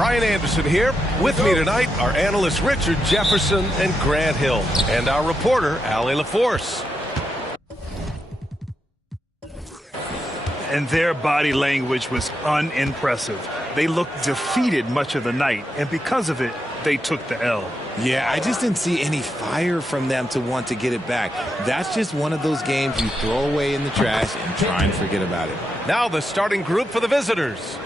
Brian Anderson here. With me tonight are analysts Richard Jefferson and Grant Hill, and our reporter, Allie LaForce. And their body language was unimpressive. They looked defeated much of the night, and because of it, they took the L. Yeah, I just didn't see any fire from them to want to get it back. That's just one of those games you throw away in the trash and try and forget about it. Now the starting group for the visitors.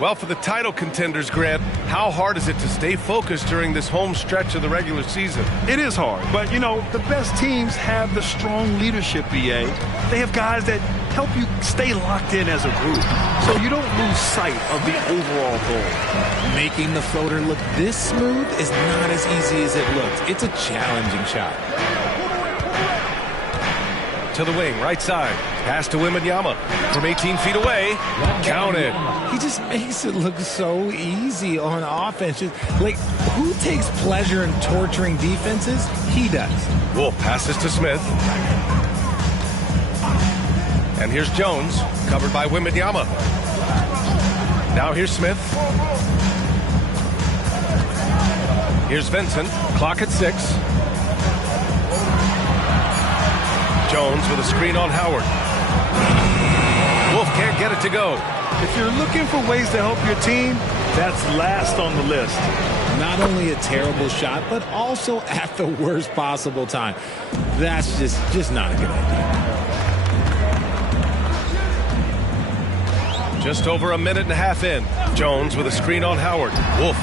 Well, for the title contenders, Grant, how hard is it to stay focused during this home stretch of the regular season? It is hard, but, you know, the best teams have the strong leadership, BA. They have guys that help you stay locked in as a group, so you don't lose sight of the overall goal. Making the floater look this smooth is not as easy as it looks. It's a challenging shot. To the wing, right side. Pass to Wembanyama. From 18 feet away. Counted. He just makes it look so easy on offense. Just, like, who takes pleasure in torturing defenses? He does. Wolf passes to Smith. And here's Jones, covered by Wembanyama. Now here's Smith. Here's Vincent. Clock at 6. Jones with a screen on Howard. Wolf can't get it to go. If you're looking for ways to help your team, that's last on the list. Not only a terrible shot, but also at the worst possible time. That's just not a good idea. Just over a minute and a half in. Jones with a screen on Howard. Wolf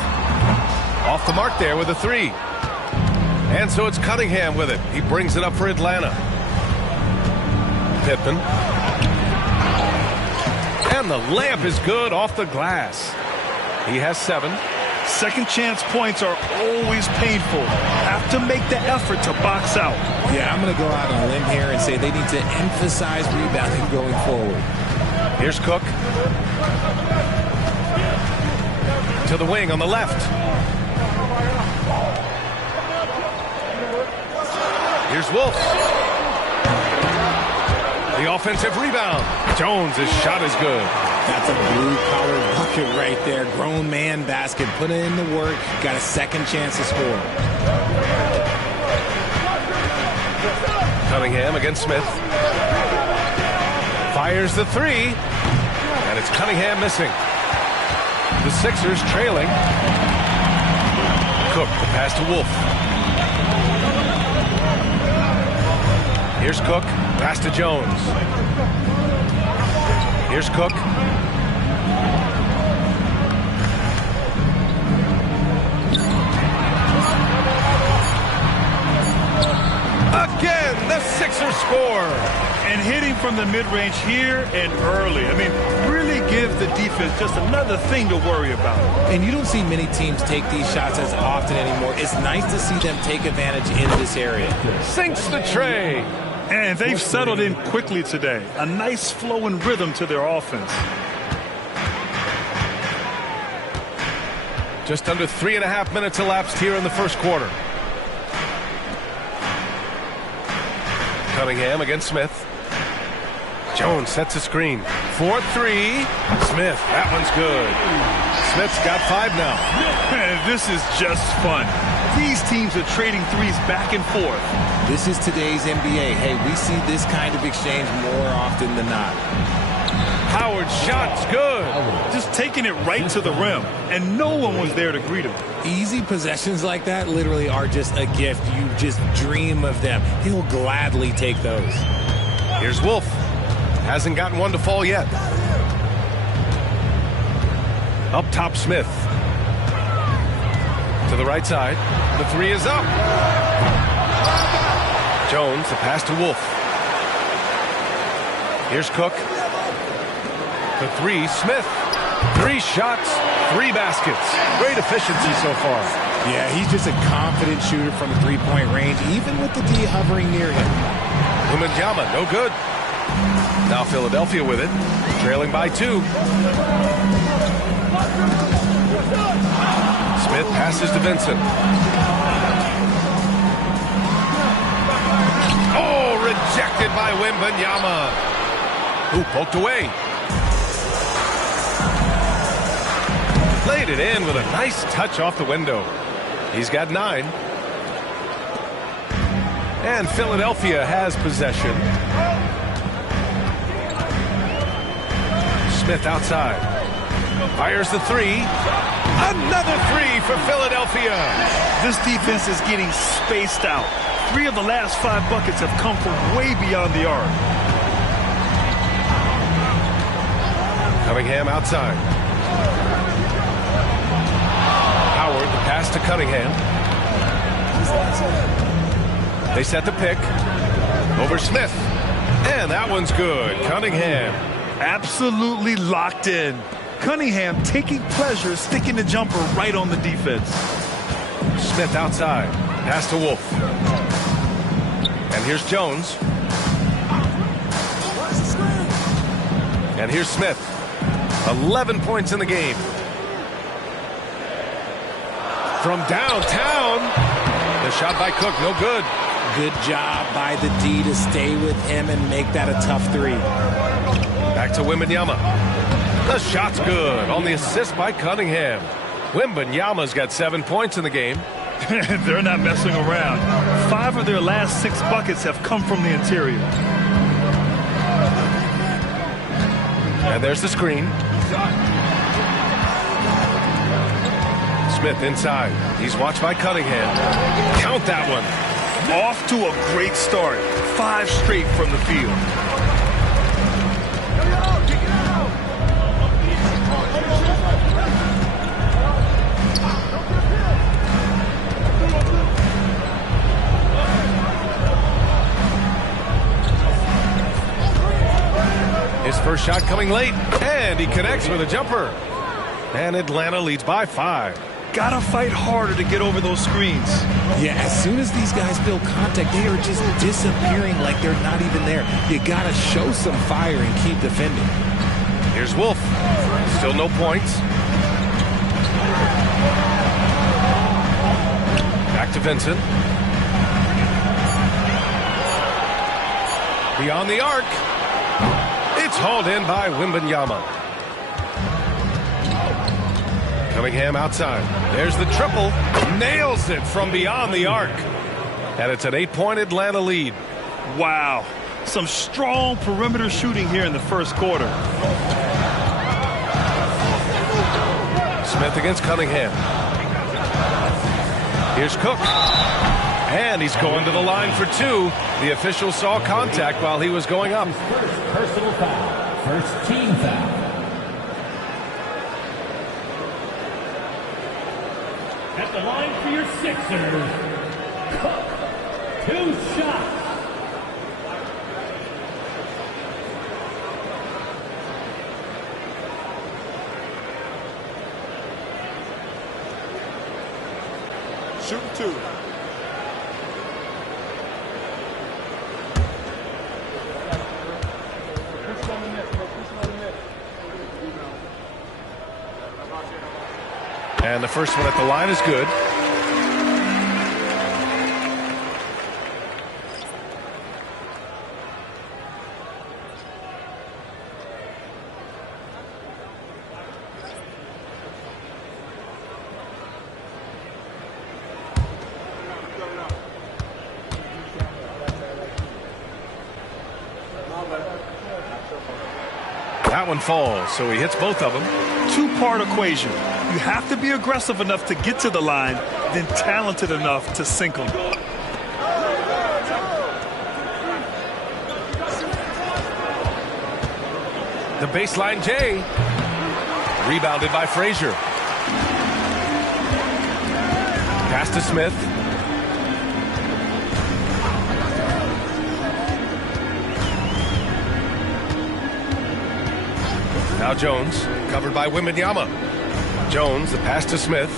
off the mark there with a 3. And so it's Cunningham with it. He brings it up for Atlanta. Pippen. And the layup is good off the glass. He has 7. Second chance points are always painful. Have to make the effort to box out. Yeah, I'm going to go out on a limb here and say they need to emphasize rebounding going forward. Here's Cook. To the wing on the left. Here's Wolf. The offensive rebound. Jones' shot is good. That's a blue-collar bucket right there. Grown man basket. Put in the work. Got a second chance to score. Cunningham against Smith. Fires the 3. And it's Cunningham missing. The Sixers trailing. Cook, the pass to Wolf. Here's Cook. Pass to Jones. Here's Cook. Again, the Sixers score. And hitting from the mid-range here and early. I mean, really give the defense just another thing to worry about. And you don't see many teams take these shots as often anymore. It's nice to see them take advantage in this area. Sinks the tray. And they've settled in quickly today. A nice flowing rhythm to their offense. Just under 3.5 minutes elapsed here in the first quarter. Cunningham against Smith. Jones sets a screen. 4-3. Smith, that one's good. Smith's got 5 now. This is just fun. These teams are trading threes back and forth. This is today's NBA. Hey, we see this kind of exchange more often than not. Howard's shot's good. Just taking it right to the rim, and no one was there to greet him. Easy possessions like that literally are just a gift. You just dream of them. He'll gladly take those. Here's Wolf. Hasn't gotten one to fall yet. Up top, Smith. To the right side. The 3 is up. Jones, the pass to Wolf. Here's Cook. The 3, Smith. 3 shots, 3 baskets. Great efficiency so far. Yeah, he's just a confident shooter from the three-point range, even with the D hovering near him. Wembanyama, no good. Now Philadelphia with it, trailing by 2. Smith passes to Vincent. Oh, rejected by Wembanyama, who poked away. Laid it in with a nice touch off the window. He's got 9. And Philadelphia has possession. Smith outside. Fires the 3. Another 3 for Philadelphia. This defense is getting spaced out. 3 of the last 5 buckets have come from way beyond the arc. Cunningham outside. Howard, the pass to Cunningham. They set the pick. Over Smith. And that one's good. Cunningham. Absolutely locked in. Cunningham taking pleasure sticking the jumper right on the defense. Smith outside. Pass to Wolf. And here's Jones. And here's Smith. 11 points in the game. From downtown. The shot by Cook, no good. Good job by the D to stay with him and make that a tough 3. Back to Wembanyama. The shot's good on the assist by Cunningham. Wembanyama's got 7 points in the game. They're not messing around. 5 of their last 6 buckets have come from the interior. And there's the screen. Smith inside. He's watched by Cunningham. Count that one. Off to a great start. 5 straight from the field. His first shot coming late, and he connects with a jumper. And Atlanta leads by 5. Gotta fight harder to get over those screens. Yeah, as soon as these guys feel contact, they are just disappearing like they're not even there. You gotta show some fire and keep defending. Here's Wolf. Still no points. Back to Vincent. Beyond the arc. It's hauled in by Wembanyama. Cunningham outside. There's the triple. Nails it from beyond the arc. And it's an 8-point Atlanta lead. Wow. Some strong perimeter shooting here in the first quarter. Smith against Cunningham. Here's Cook. And he's going to the line for 2. The official saw contact while he was going up. First personal foul. First team foul. At the line for your Sixers, Cook. 2 shots. Shoot 2. And the first one at the line is good. That one falls, so he hits both of them. 2-part equation. You have to be aggressive enough to get to the line, then talented enough to sink them. The baseline J. Rebounded by Frazier. Pass to Smith. Now Jones, covered by Wembanyama. Jones, the pass to Smith.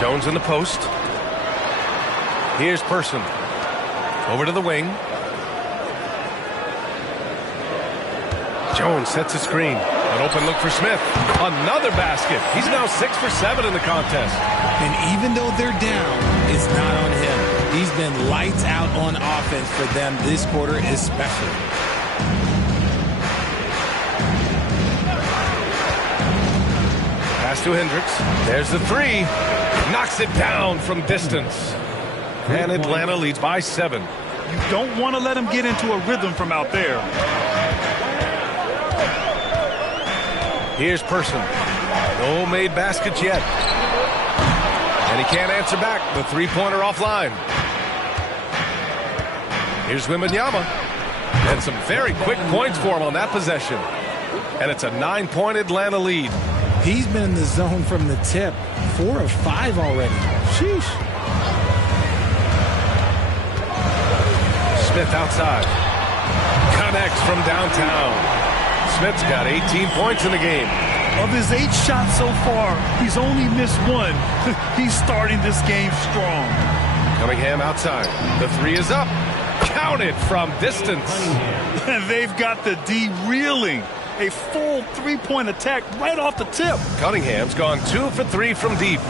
Jones in the post. Here's Person. Over to the wing. Jones sets a screen. An open look for Smith. Another basket. He's now 6 for 7 in the contest. And even though they're down, it's not on him. He's been lights out on offense for them this quarter especially. Pass to Hendricks. There's the three. Knocks it down from distance. And Atlanta leads by 7. You don't want to let him get into a rhythm from out there. Here's Person. No made baskets yet. And he can't answer back. The three-pointer offline. Here's Wembanyama. And some very quick points for him on that possession. And it's a 9-point Atlanta lead. He's been in the zone from the tip. 4 of 5 already. Sheesh. Smith outside. Connects from downtown. Smith's got 18 points in the game. Of his 8 shots so far, he's only missed 1. He's starting this game strong. Cunningham outside. The three is up. Counted from distance. And they've got the D reeling. A full 3-point attack right off the tip. Cunningham's gone 2 for 3 from deep.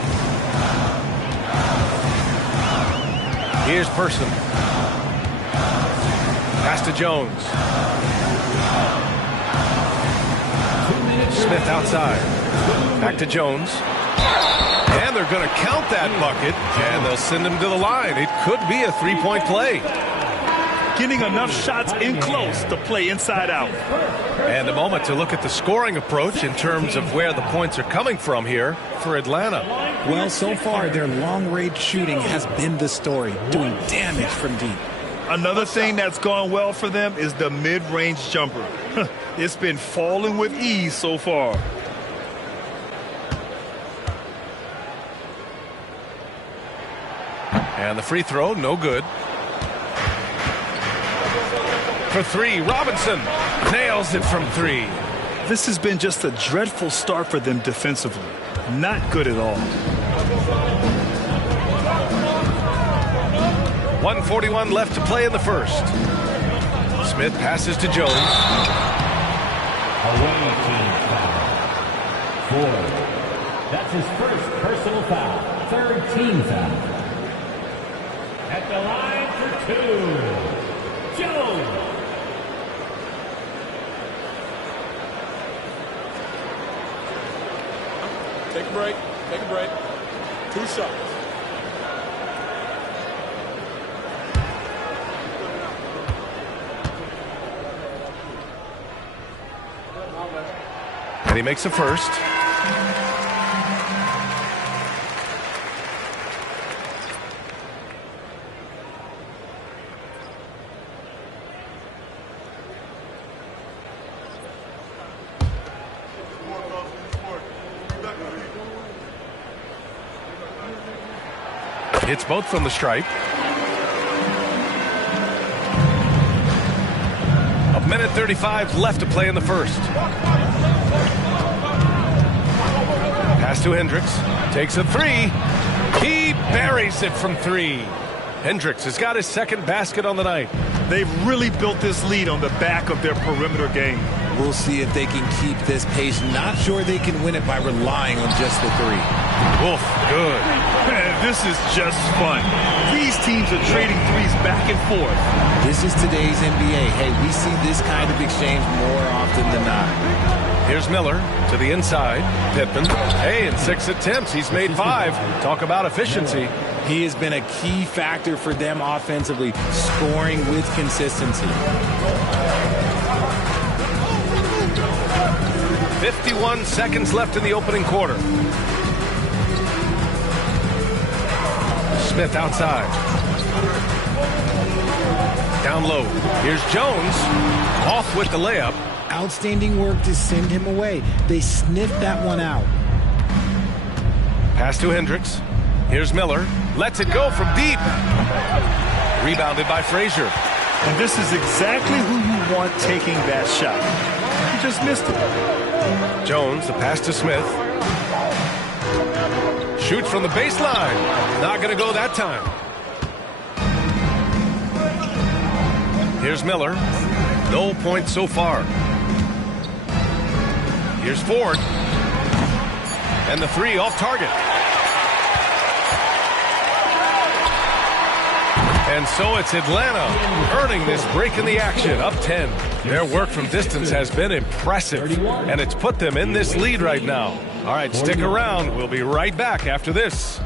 Here's Person. Pass to Jones. Smith outside. Back to Jones. And they're going to count that bucket. And they'll send him to the line. It could be a 3-point play. Getting enough shots in close to play inside out. And a moment to look at the scoring approach in terms of where the points are coming from here for Atlanta. Well, so far, their long-range shooting has been the story, doing damage from deep. Another thing that's gone well for them is the mid-range jumper. It's been falling with ease so far. And the free throw, no good. For 3, Robinson nails it from 3. This has been just a dreadful start for them defensively. Not good at all. 1:41 left to play in the first. Smith passes to Jones. Away team foul. 4. That's his first personal foul. 3rd team foul. At the line for 2. Jones. Take a break. Take a break. 2 shots. And he makes a first. Hits both from the stripe. A minute 35 left to play in the first. Pass to Hendricks. Takes a 3. He buries it from 3. Hendricks has got his 2nd basket on the night. They've really built this lead on the back of their perimeter game. We'll see if they can keep this pace. Not sure they can win it by relying on just the 3. Wolf, good. Man, this is just fun. These teams are trading threes back and forth. This is today's NBA. Hey, we see this kind of exchange more often than not. Here's Miller to the inside. Pippen. Hey, in 6 attempts, he's made 5. Talk about efficiency. He has been a key factor for them offensively, scoring with consistency. 51 seconds left in the opening quarter. Smith outside. Down low. Here's Jones. Off with the layup. Outstanding work to send him away. They sniffed that one out. Pass to Hendricks. Here's Miller. Lets it go from deep. Rebounded by Frazier. And this is exactly who you want taking that shot. He just missed it. Jones, the pass to Smith. Shoots from the baseline. Not going to go that time. Here's Miller. No points so far. Here's Ford. And the 3 off target. And so it's Atlanta earning this break in the action, up 10. Their work from distance has been impressive, and it's put them in this lead right now. All right, stick around. We'll be right back after this.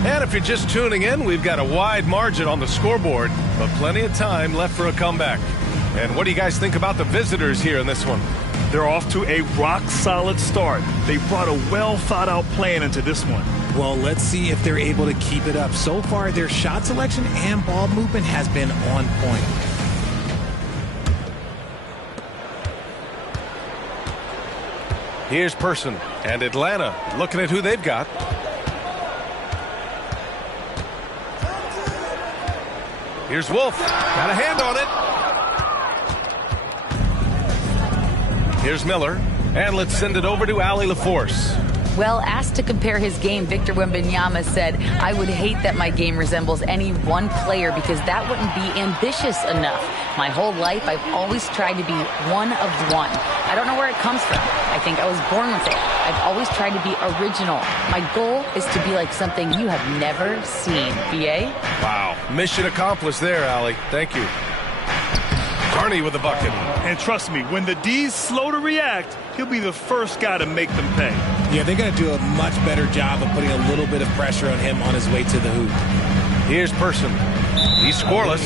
And if you're just tuning in, we've got a wide margin on the scoreboard, but plenty of time left for a comeback. And what do you guys think about the visitors here in this one? They're off to a rock-solid start. They brought a well-thought-out plan into this one. Well, let's see if they're able to keep it up. So far, their shot selection and ball movement has been on point. Here's Person, and Atlanta looking at who they've got. Here's Wolf. Got a hand on it. Here's Miller. And let's send it over to Allie LaForce. Well, asked to compare his game, Victor Wembanyama said, "I would hate that my game resembles any one player because that wouldn't be ambitious enough. My whole life, I've always tried to be one of one. I don't know where it comes from. I think I was born with it. I've always tried to be original. My goal is to be like something you have never seen." VA? Wow. Mission accomplished there, Allie. Thank you. Carney with the bucket. And trust me, when the D's slow to react, he'll be the first guy to make them pay. Yeah, they're going to do a much better job of putting a little bit of pressure on him on his way to the hoop. Here's Person. He's scoreless.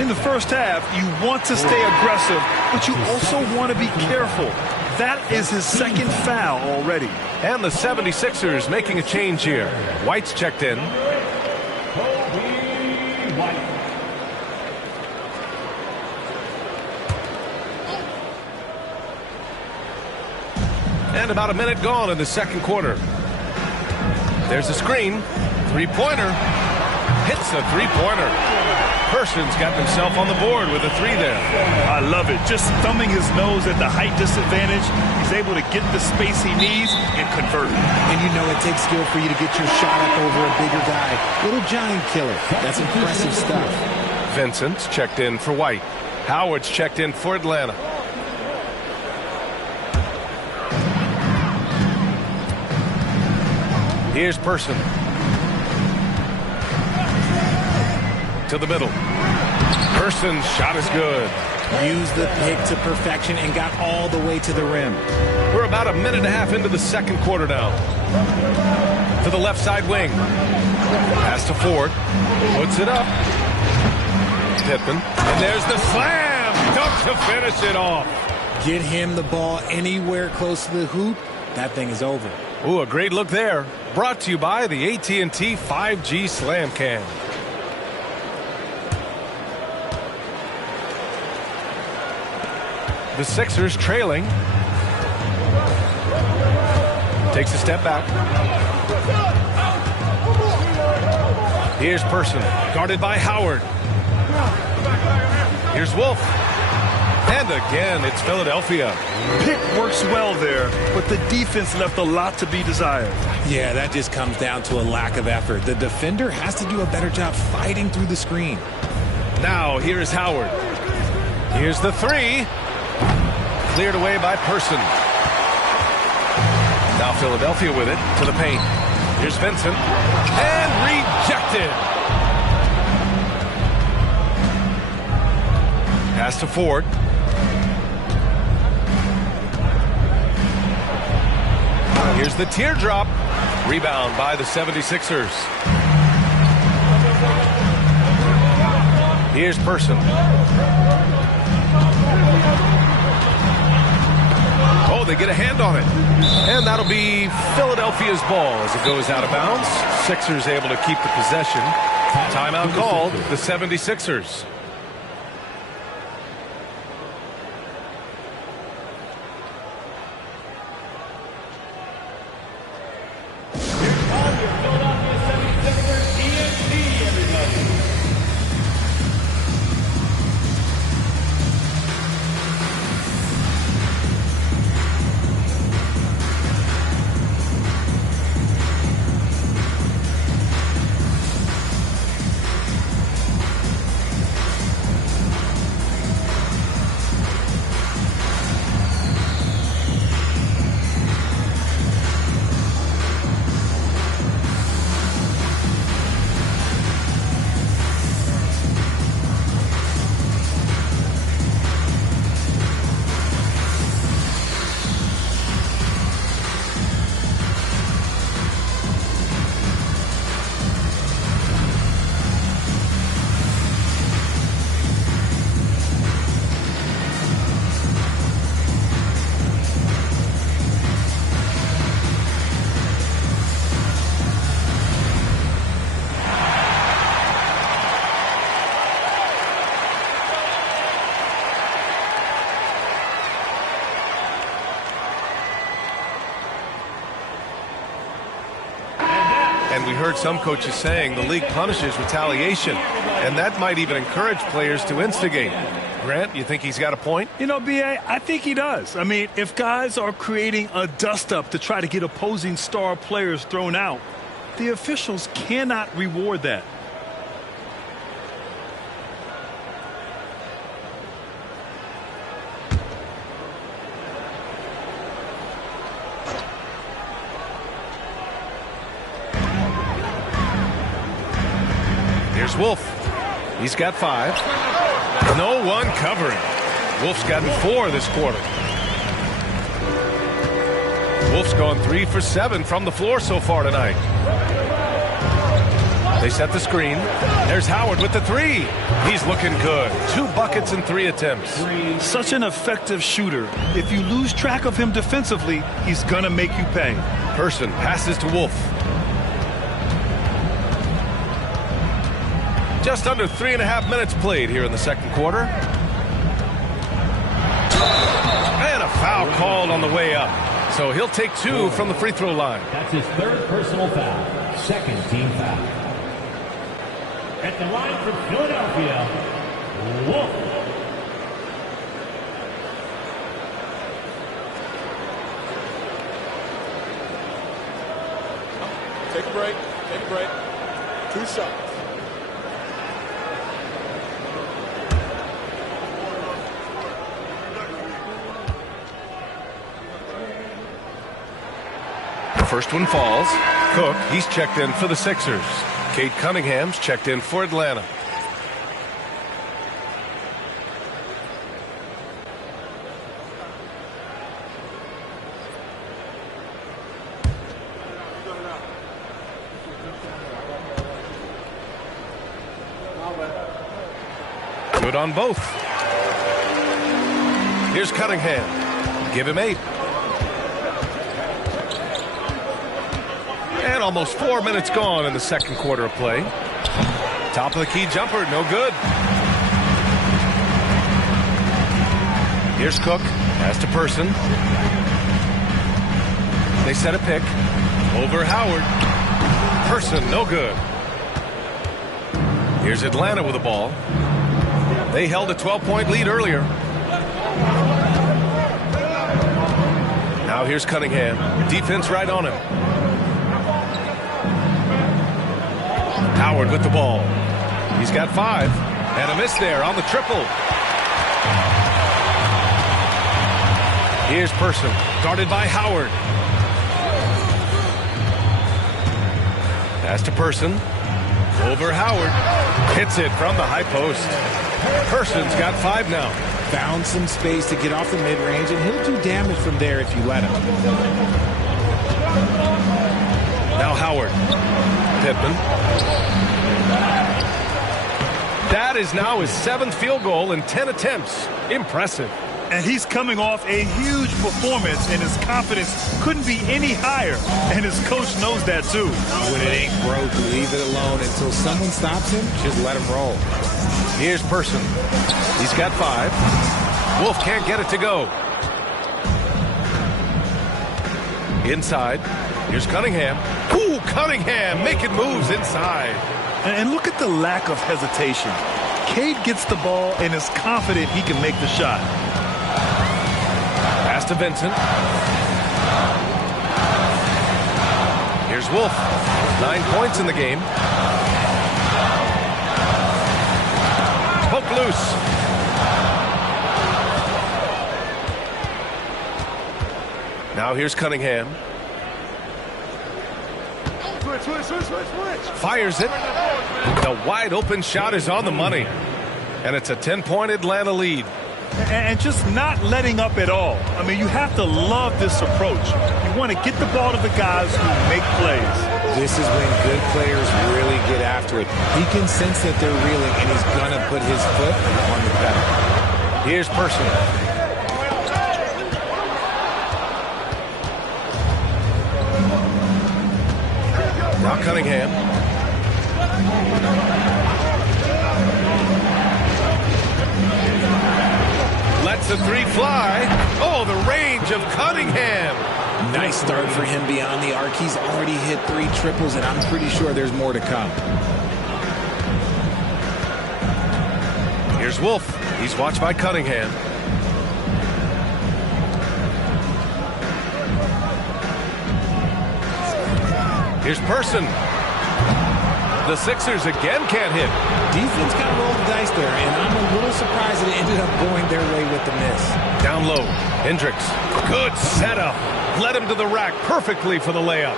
In the first half, you want to stay aggressive, but you also want to be careful. That is his second foul already. And the 76ers making a change here. White's checked in. And about a minute gone in the second quarter. There's a screen. Three-pointer. Hits a three-pointer. Person's got himself on the board with a three there. I love it. Just thumbing his nose at the height disadvantage. He's able to get the space he needs and convert it. And you know it takes skill for you to get your shot up over a bigger guy. Little giant killer. That's impressive stuff. Vincent's checked in for White. Howard's checked in for Atlanta. Here's Person. To the middle. Person's shot is good. Used the pick to perfection and got all the way to the rim. We're about a minute and a half into the second quarter now. To the left side wing. Pass to Ford. Puts it up. Pippen. And there's the slam. Dunk to finish it off. Get him the ball anywhere close to the hoop. That thing is over. Ooh, a great look there. Brought to you by the AT&T 5G Slam Cam. The Sixers trailing. Takes a step back. Here's Person. Guarded by Howard. Here's Wolf. And again, it's Philadelphia. Pick works well there, but the defense left a lot to be desired. Yeah, that just comes down to a lack of effort. The defender has to do a better job fighting through the screen. Now, here's Howard. Here's the three. Cleared away by Person. Now Philadelphia with it to the paint. Here's Vincent. And rejected. Pass to Ford. Here's the teardrop. Rebound by the 76ers. Here's Person. Oh, they get a hand on it. And that'll be Philadelphia's ball as it goes out of bounds. Sixers able to keep the possession. Timeout called, the 76ers. And we heard some coaches saying the league punishes retaliation, and that might even encourage players to instigate. Grant, you think he's got a point? You know, B.A., I think he does. I mean, if guys are creating a dust-up to try to get opposing star players thrown out, the officials cannot reward that. Here's Wolf. He's got 5. No one covering. Wolf's gotten 4 this quarter. Wolf's gone 3 for 7 from the floor so far tonight. They set the screen. There's Howard with the 3. He's looking good. 2 buckets and 3 attempts. Such an effective shooter. If you lose track of him defensively, he's going to make you pay. Person passes to Wolf. Just under 3.5 minutes played here in the second quarter. And a foul called on the way up. So he'll take 2 from the free throw line. That's his 3rd personal foul. 2nd team foul. At the line for Philadelphia, Wolf. Take a break. Take a break. 2 shots. First one falls. Cook, he's checked in for the Sixers. Kate Cunningham's checked in for Atlanta. Good on both. Here's Cunningham. Give him 8. And almost 4 minutes gone in the second quarter of play. Top of the key jumper, no good. Here's Cook, pass to Person. They set a pick. Over Howard. Person, no good. Here's Atlanta with the ball. They held a 12-point lead earlier. Now here's Cunningham. Defense right on him. Howard with the ball. He's got 5. And a miss there on the triple. Here's Person. Guarded by Howard. Pass to Person. Over Howard. Hits it from the high post. Person's got 5 now. Found some space to get off the mid-range, and he'll do damage from there if you let him. Now Howard. Pittman. That is now his 7th field goal in 10 attempts. Impressive. And he's coming off a huge performance, and his confidence couldn't be any higher. And his coach knows that, too. When it ain't broke, leave it alone until someone stops him. Just let him roll. Here's Person. He's got 5. Wolf can't get it to go. Inside. Here's Cunningham. Ooh, Cunningham making moves inside. And look at the lack of hesitation. Cade gets the ball and is confident he can make the shot. Pass to Vincent. Here's Wolf. 9 points in the game. Poke loose. Now here's Cunningham. Fires it. The wide open shot is on the money. And it's a 10-point Atlanta lead. And just not letting up at all. I mean, you have to love this approach. You want to get the ball to the guys who make plays. This is when good players really get after it. He can sense that they're reeling, and he's going to put his foot on the pedal. Here's Person. Now Cunningham. Lets the 3 fly. Oh, the range of Cunningham. Nice start for him beyond the arc. He's already hit 3 triples, and I'm pretty sure there's more to come. Here's Wolf. He's watched by Cunningham. Here's Person. The Sixers again can't hit. Defense kind of rolled the dice there, and I'm a little surprised that it ended up going their way with the miss. Down low, Hendricks. Good setup. Led him to the rack perfectly for the layup.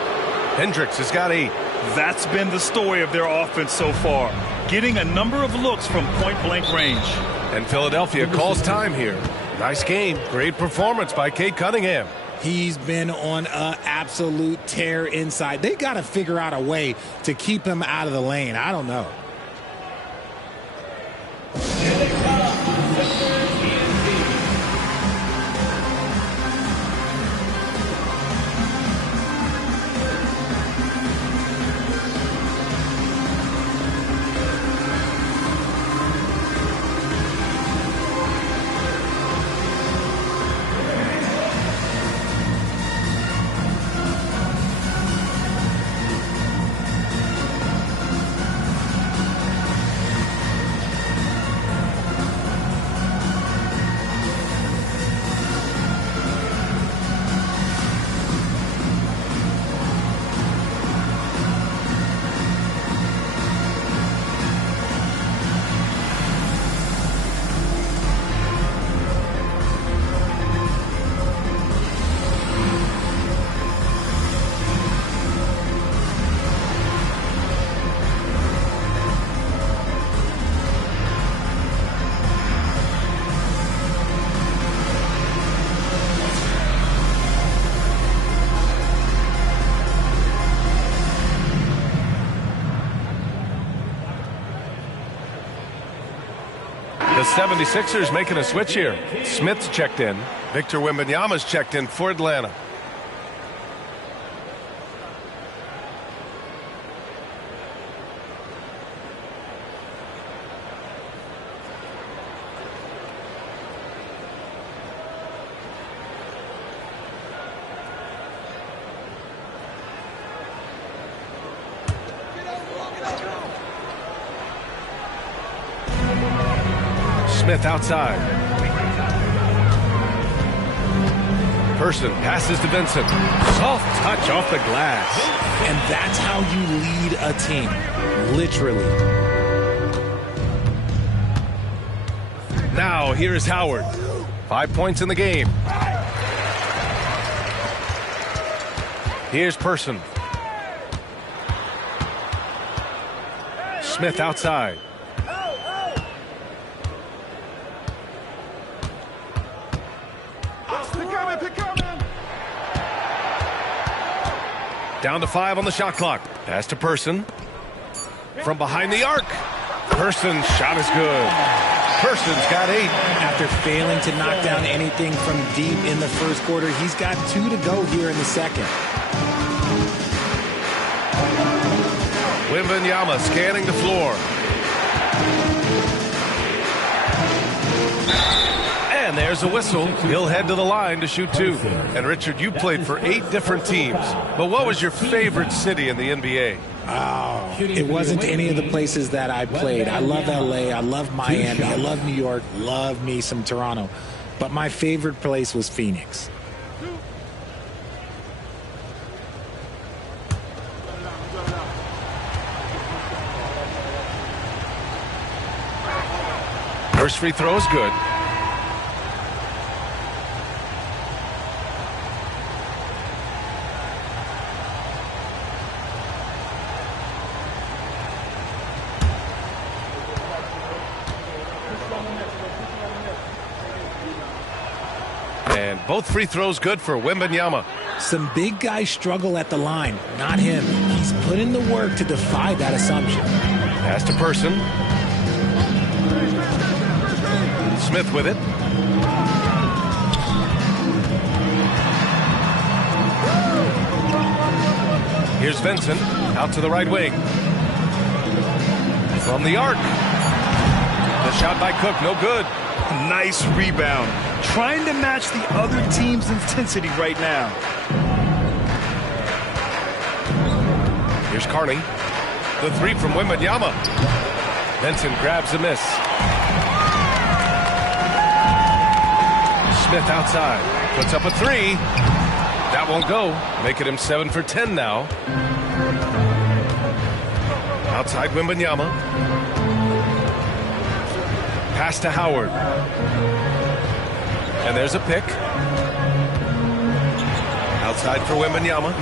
Hendricks has got 8. That's been the story of their offense so far. Getting a number of looks from point-blank range. And Philadelphia calls time here. Nice game. Great performance by Cade Cunningham. He's been on an absolute tear inside. They got to figure out a way to keep him out of the lane. I don't know. The 76ers making a switch here. Smith's checked in. Victor Wembanyama's checked in for Atlanta. Smith outside. Person passes to Vincent. Soft touch off the glass. And that's how you lead a team. Literally. Now here is Howard. 5 points in the game. Here's Person. Smith outside. Down to 5 on the shot clock. Pass to Person. From behind the arc. Person's shot is good. Person's got 8. After failing to knock down anything from deep in the first quarter, he's got 2 to go here in the second. Wembanyama scanning the floor. And there's a whistle. He'll head to the line to shoot 2. And Richard, you played for 8 different teams. But what was your favorite city in the NBA? Oh, it wasn't any of the places that I played. I love LA. I love Miami. I love New York. Love me some Toronto. But my favorite place was Phoenix. First free throw is good. And both free throws good for Wembanyama. Some big guys struggle at the line, not him. He's put in the work to defy that assumption. Pass to Person. Smith with it. Here's Vincent out to the right wing. From the arc. The shot by Cook, no good. Nice rebound. Trying to match the other team's intensity right now. Here's Carney. The three from Wembanyama. Benson grabs a miss. Smith outside. Puts up a three. That won't go. Making him 7 for 10 now. Outside Wembanyama. Pass to Howard. And there's a pick. Outside for Wembanyama.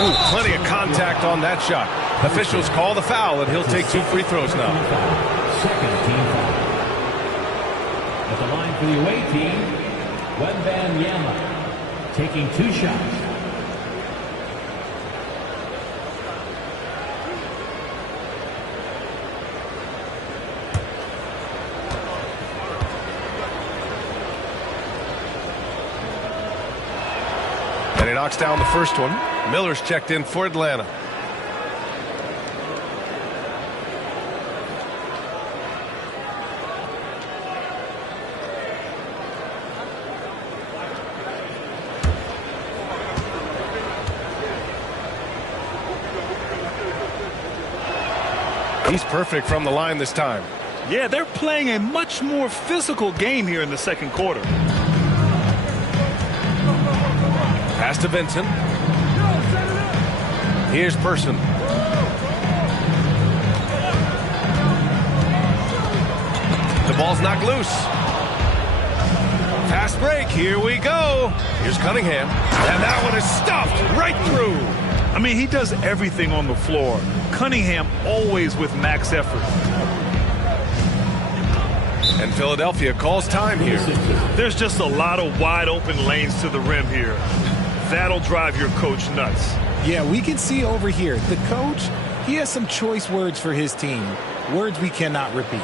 Ooh, plenty of contact on that shot. Officials call the foul, and he'll take 2 free throws now. Second team foul. At the line for the away team, Wembanyama taking 2 shots. And he knocks down the first one. Miller's checked in for Atlanta. He's perfect from the line this time. Yeah, they're playing a much more physical game here in the second quarter. Pass to Vincent. Here's Person. The ball's knocked loose. Fast break. Here we go. Here's Cunningham. And that one is stuffed right through. I mean, he does everything on the floor. Cunningham always with max effort. And Philadelphia calls time here. There's just a lot of wide open lanes to the rim here. That'll drive your coach nuts. Yeah, we can see over here. The coach, he has some choice words for his team. Words we cannot repeat.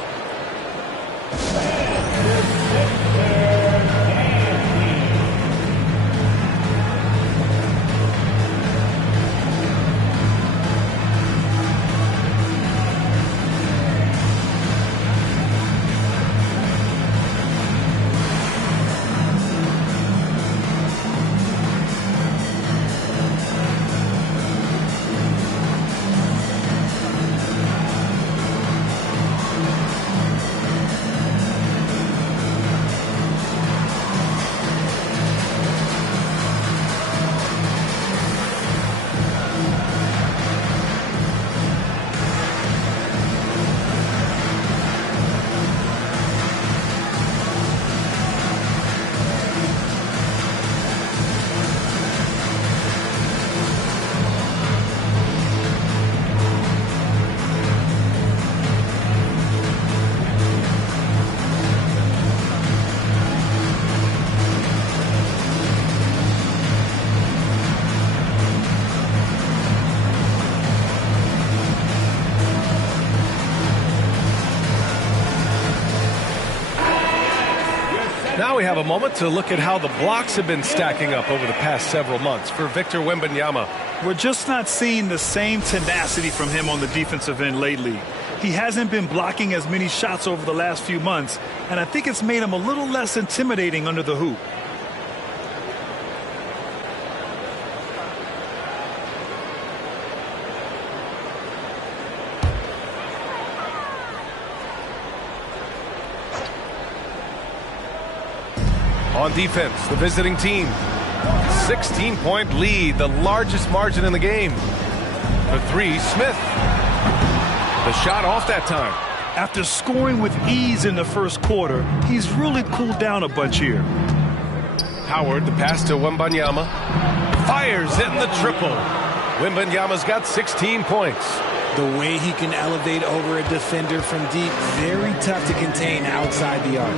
Now we have a moment to look at how the blocks have been stacking up over the past several months for Victor Wembanyama. We're just not seeing the same tenacity from him on the defensive end lately. He hasn't been blocking as many shots over the last few months, and I think it's made him a little less intimidating under the hoop. On defense, the visiting team. 16-point lead, the largest margin in the game. For three, Smith. The shot off that time. After scoring with ease in the first quarter, he's really cooled down a bunch here. Howard, the pass to Wembanyama. Fires in the triple. Wembanyama's got 16 points. The way he can elevate over a defender from deep, very tough to contain outside the arc.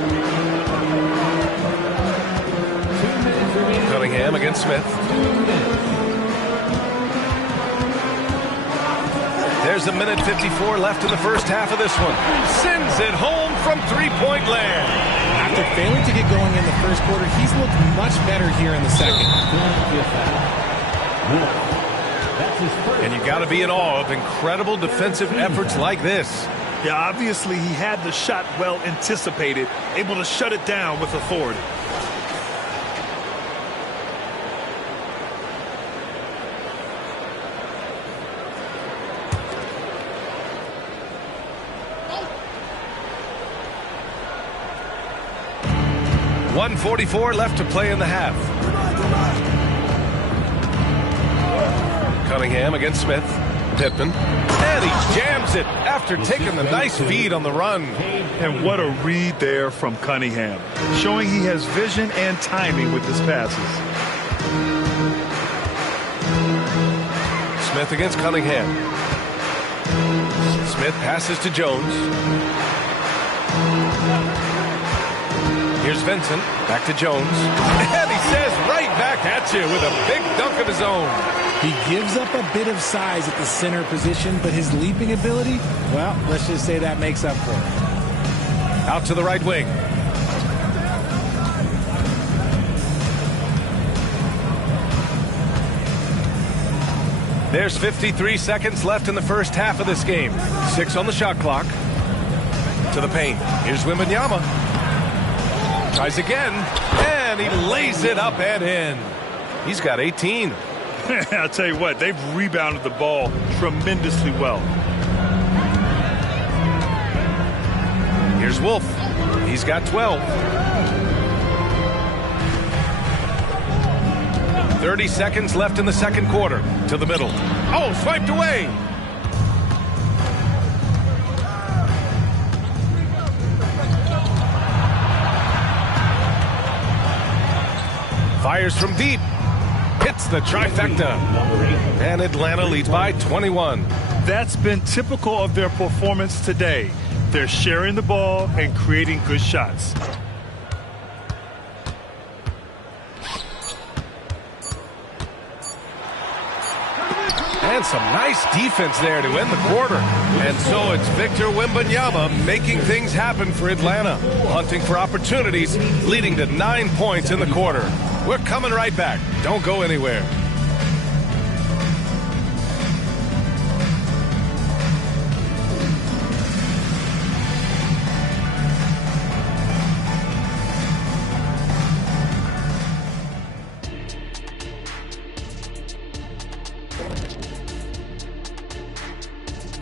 Cunningham against Smith. There's a minute 54 left in the first half of this one. Sends it home from three-point land. After failing to get going in the first quarter, he's looked much better here in the second. And you got to be in awe of incredible defensive efforts like this. Yeah, obviously he had the shot well anticipated, able to shut it down with authority. 1:44 left to play in the half. Cunningham against Smith. Pittman. And he jams it after taking the nice feed on the run. And what a read there from Cunningham, showing he has vision and timing with his passes. Smith against Cunningham. Smith passes to Jones. Here's Vincent. Back to Jones. And he says right back at you with a big dunk of his own. He gives up a bit of size at the center position, but his leaping ability, well, let's just say that makes up for it. Out to the right wing. There's 53 seconds left in the first half of this game. 6 on the shot clock. To the paint. Here's Wembanyama. Tries again, and he lays it up and in. He's got 18. I'll tell you what, they've rebounded the ball tremendously well. Here's Wolf. He's got 12. 30 seconds left in the second quarter. To the middle. Oh, swiped away. Fires from deep. Hits the trifecta. And Atlanta leads by 21. That's been typical of their performance today. They're sharing the ball and creating good shots. And some nice defense there to end the quarter. And so it's Victor Wembanyama making things happen for Atlanta. Hunting for opportunities, leading to 9 points in the quarter. We're coming right back. Don't go anywhere.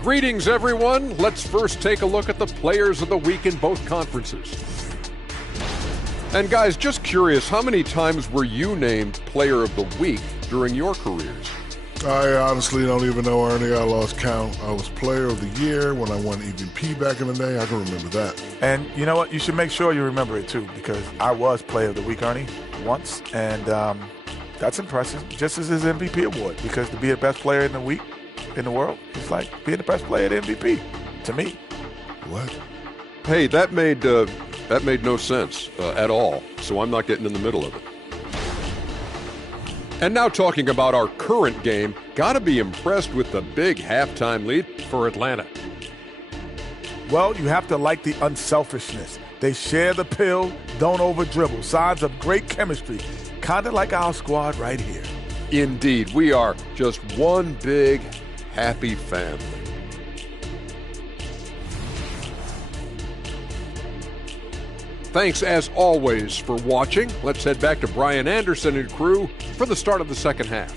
Greetings, everyone. Let's first take a look at the players of the week in both conferences. And guys, just curious, how many times were you named player of the week during your careers? I honestly don't even know, Ernie. I lost count. I was player of the year when I won EVP back in the day. I can remember that. And you know what? You should make sure you remember it, too, because I was player of the week, Ernie, once. And that's impressive, just as his MVP award, because to be the best player in the week in the world, it's like being the best player at MVP, to me. What? Hey, that made no sense at all, so I'm not getting in the middle of it. And now talking about our current game, gotta be impressed with the big halftime lead for Atlanta. Well, you have to like the unselfishness. They share the pill, don't over-dribble. Signs of great chemistry, kind of like our squad right here. Indeed, we are just one big, happy family. Thanks, as always, for watching. Let's head back to Brian Anderson and crew for the start of the second half.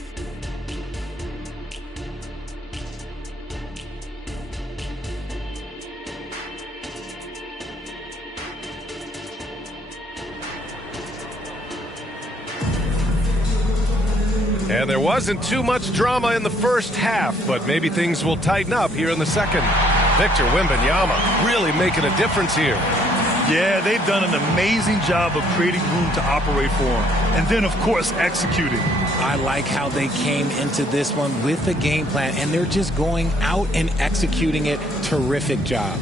And there wasn't too much drama in the first half, but maybe things will tighten up here in the second. Victor Wembanyama really making a difference here. Yeah, they've done an amazing job of creating room to operate for him. And then, of course, executing. I like how they came into this one with a game plan, and they're just going out and executing it. Terrific job.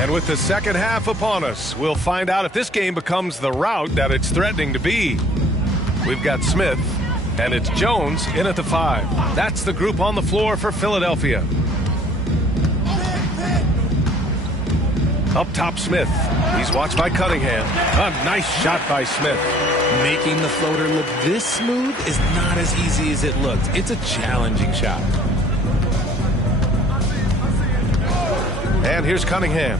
And with the second half upon us, we'll find out if this game becomes the rout that it's threatening to be. We've got Smith, and it's Jones in at the 5. That's the group on the floor for Philadelphia. Up top, Smith. He's watched by Cunningham. A nice shot by Smith. Making the floater look this smooth is not as easy as it looks. It's a challenging shot. And here's Cunningham.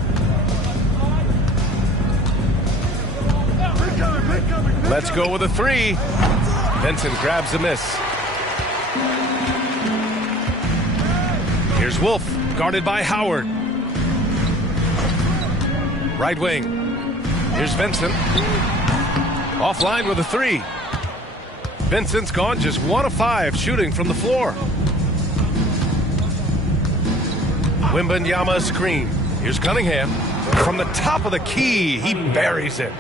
Let's go with a 3. Benson grabs the miss. Here's Wolf, guarded by Howard. Right wing. Here's Vincent. Offline with a 3. Vincent's gone just 1 of 5 shooting from the floor. Wembanyama screen. Here's Cunningham. From the top of the key, he buries it.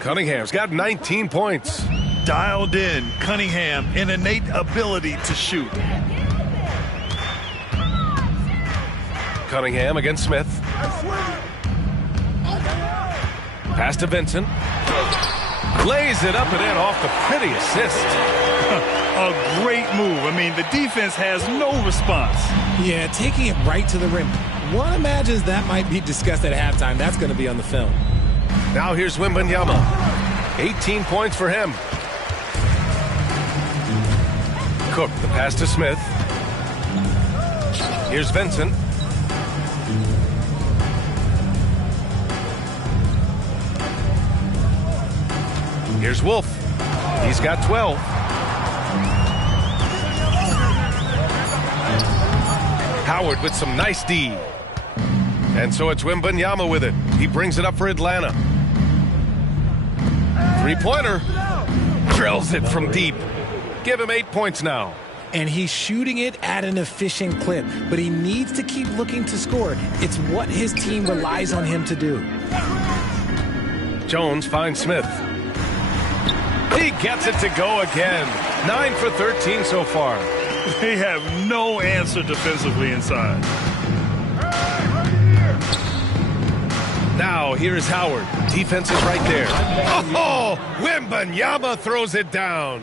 Cunningham's got 19 points. Dialed in, Cunningham, an innate ability to shoot. Cunningham against Smith. Pass to Vincent. Lays it up and in off the pretty assist. A great move. I mean, the defense has no response. Yeah, taking it right to the rim. One imagines that might be discussed at halftime. That's going to be on the film. Now here's Wembanyama. 18 points for him. Cook, the pass to Smith. Here's Vincent. Here's Wolf. He's got 12. Howard with some nice D. And so it's Wembanyama with it. He brings it up for Atlanta. Three-pointer. Drills it from deep. Give him 8 points now. And he's shooting it at an efficient clip, but he needs to keep looking to score. It's what his team relies on him to do. Jones finds Smith. He gets it to go again. 9 for 13 so far. They have no answer defensively inside. Now here's Howard. Defense is right there. Oh, Wembanyama throws it down.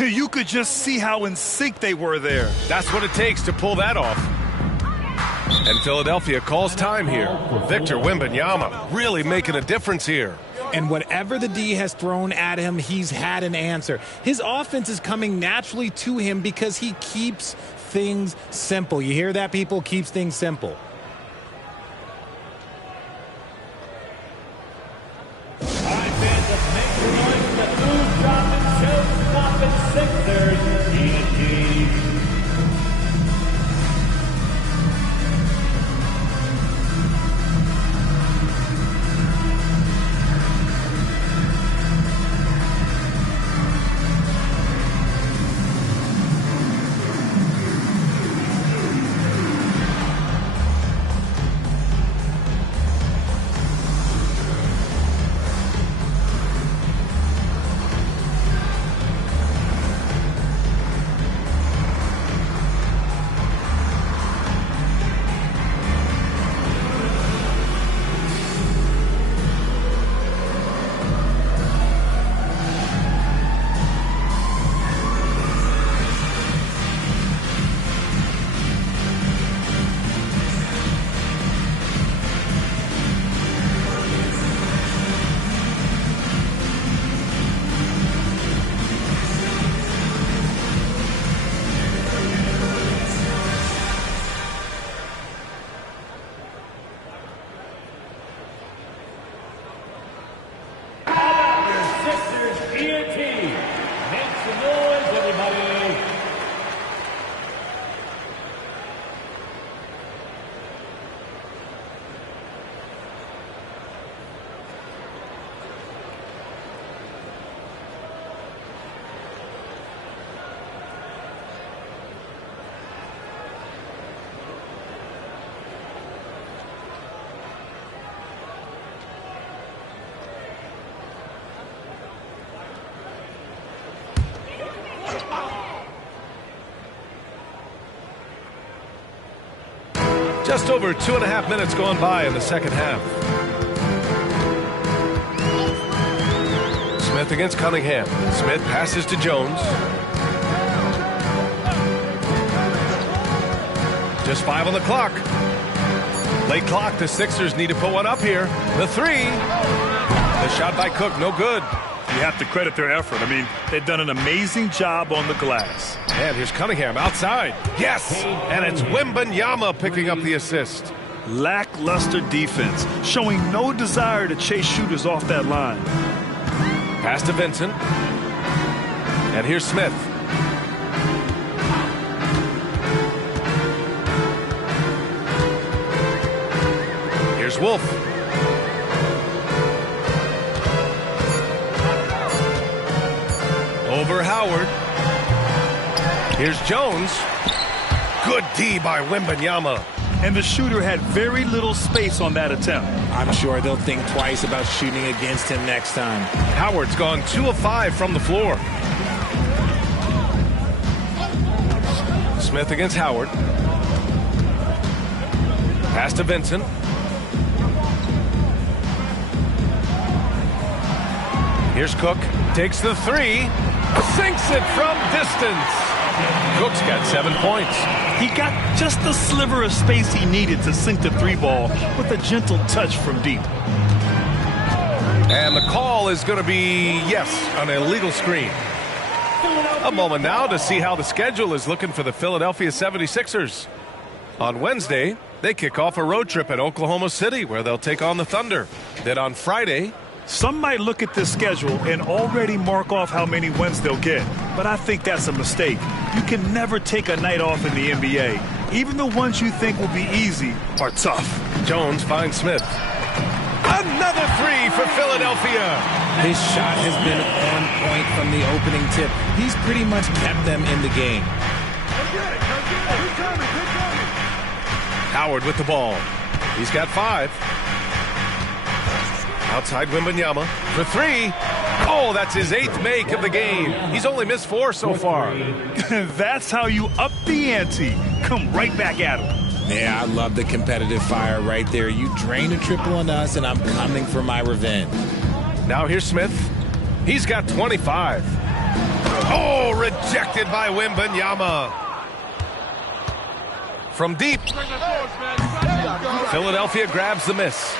You could just see how in sync they were there. That's what it takes to pull that off. And Philadelphia calls time here. Victor Wembanyama really making a difference here. And whatever the D has thrown at him, he's had an answer. His offense is coming naturally to him because he keeps things simple. You hear that, people? Keeps things simple. All right, fans, let's make some noise for the food dropping, show stopping Sixers. ENG. Just over 2.5 minutes gone by in the second half. Smith against Cunningham. Smith passes to Jones. Just 5 on the clock. Late clock. The Sixers need to put one up here. The three. The shot by Cook. No good. You have to credit their effort. I mean, they've done an amazing job on the glass. And here's Cunningham outside. Yes! And it's Wembanyama picking up the assist. Lackluster defense, showing no desire to chase shooters off that line. Pass to Vincent. And here's Smith. Here's Wolf. Over Howard. Here's Jones. Good D by Wembanyama. And the shooter had very little space on that attempt. I'm sure they'll think twice about shooting against him next time. Howard's gone 2 of 5 from the floor. Smith against Howard. Pass to Vincent. Here's Cook. Takes the three. Sinks it from distance. Cook's got 7 points. He got just the sliver of space he needed to sink the three ball with a gentle touch from deep. And the call is going to be, yes, an illegal screen. A moment now to see how the schedule is looking for the Philadelphia 76ers. On Wednesday, they kick off a road trip at Oklahoma City where they'll take on the Thunder. Then on Friday, some might look at this schedule and already mark off how many wins they'll get. But I think that's a mistake. You can never take a night off in the NBA. Even the ones you think will be easy are tough. Jones finds Smith. Another three for Philadelphia. His shot has been on point from the opening tip. He's pretty much kept them in the game. Howard with the ball. He's got 5. Outside Wembanyama for 3. Oh, that's his 8th make of the game. He's only missed 4 so far. That's how you up the ante. Come right back at him. Yeah, I love the competitive fire right there. You drain a triple on us, and I'm coming for my revenge. Now here's Smith. He's got 25. Oh, rejected by Wembanyama. From deep. Philadelphia grabs the miss.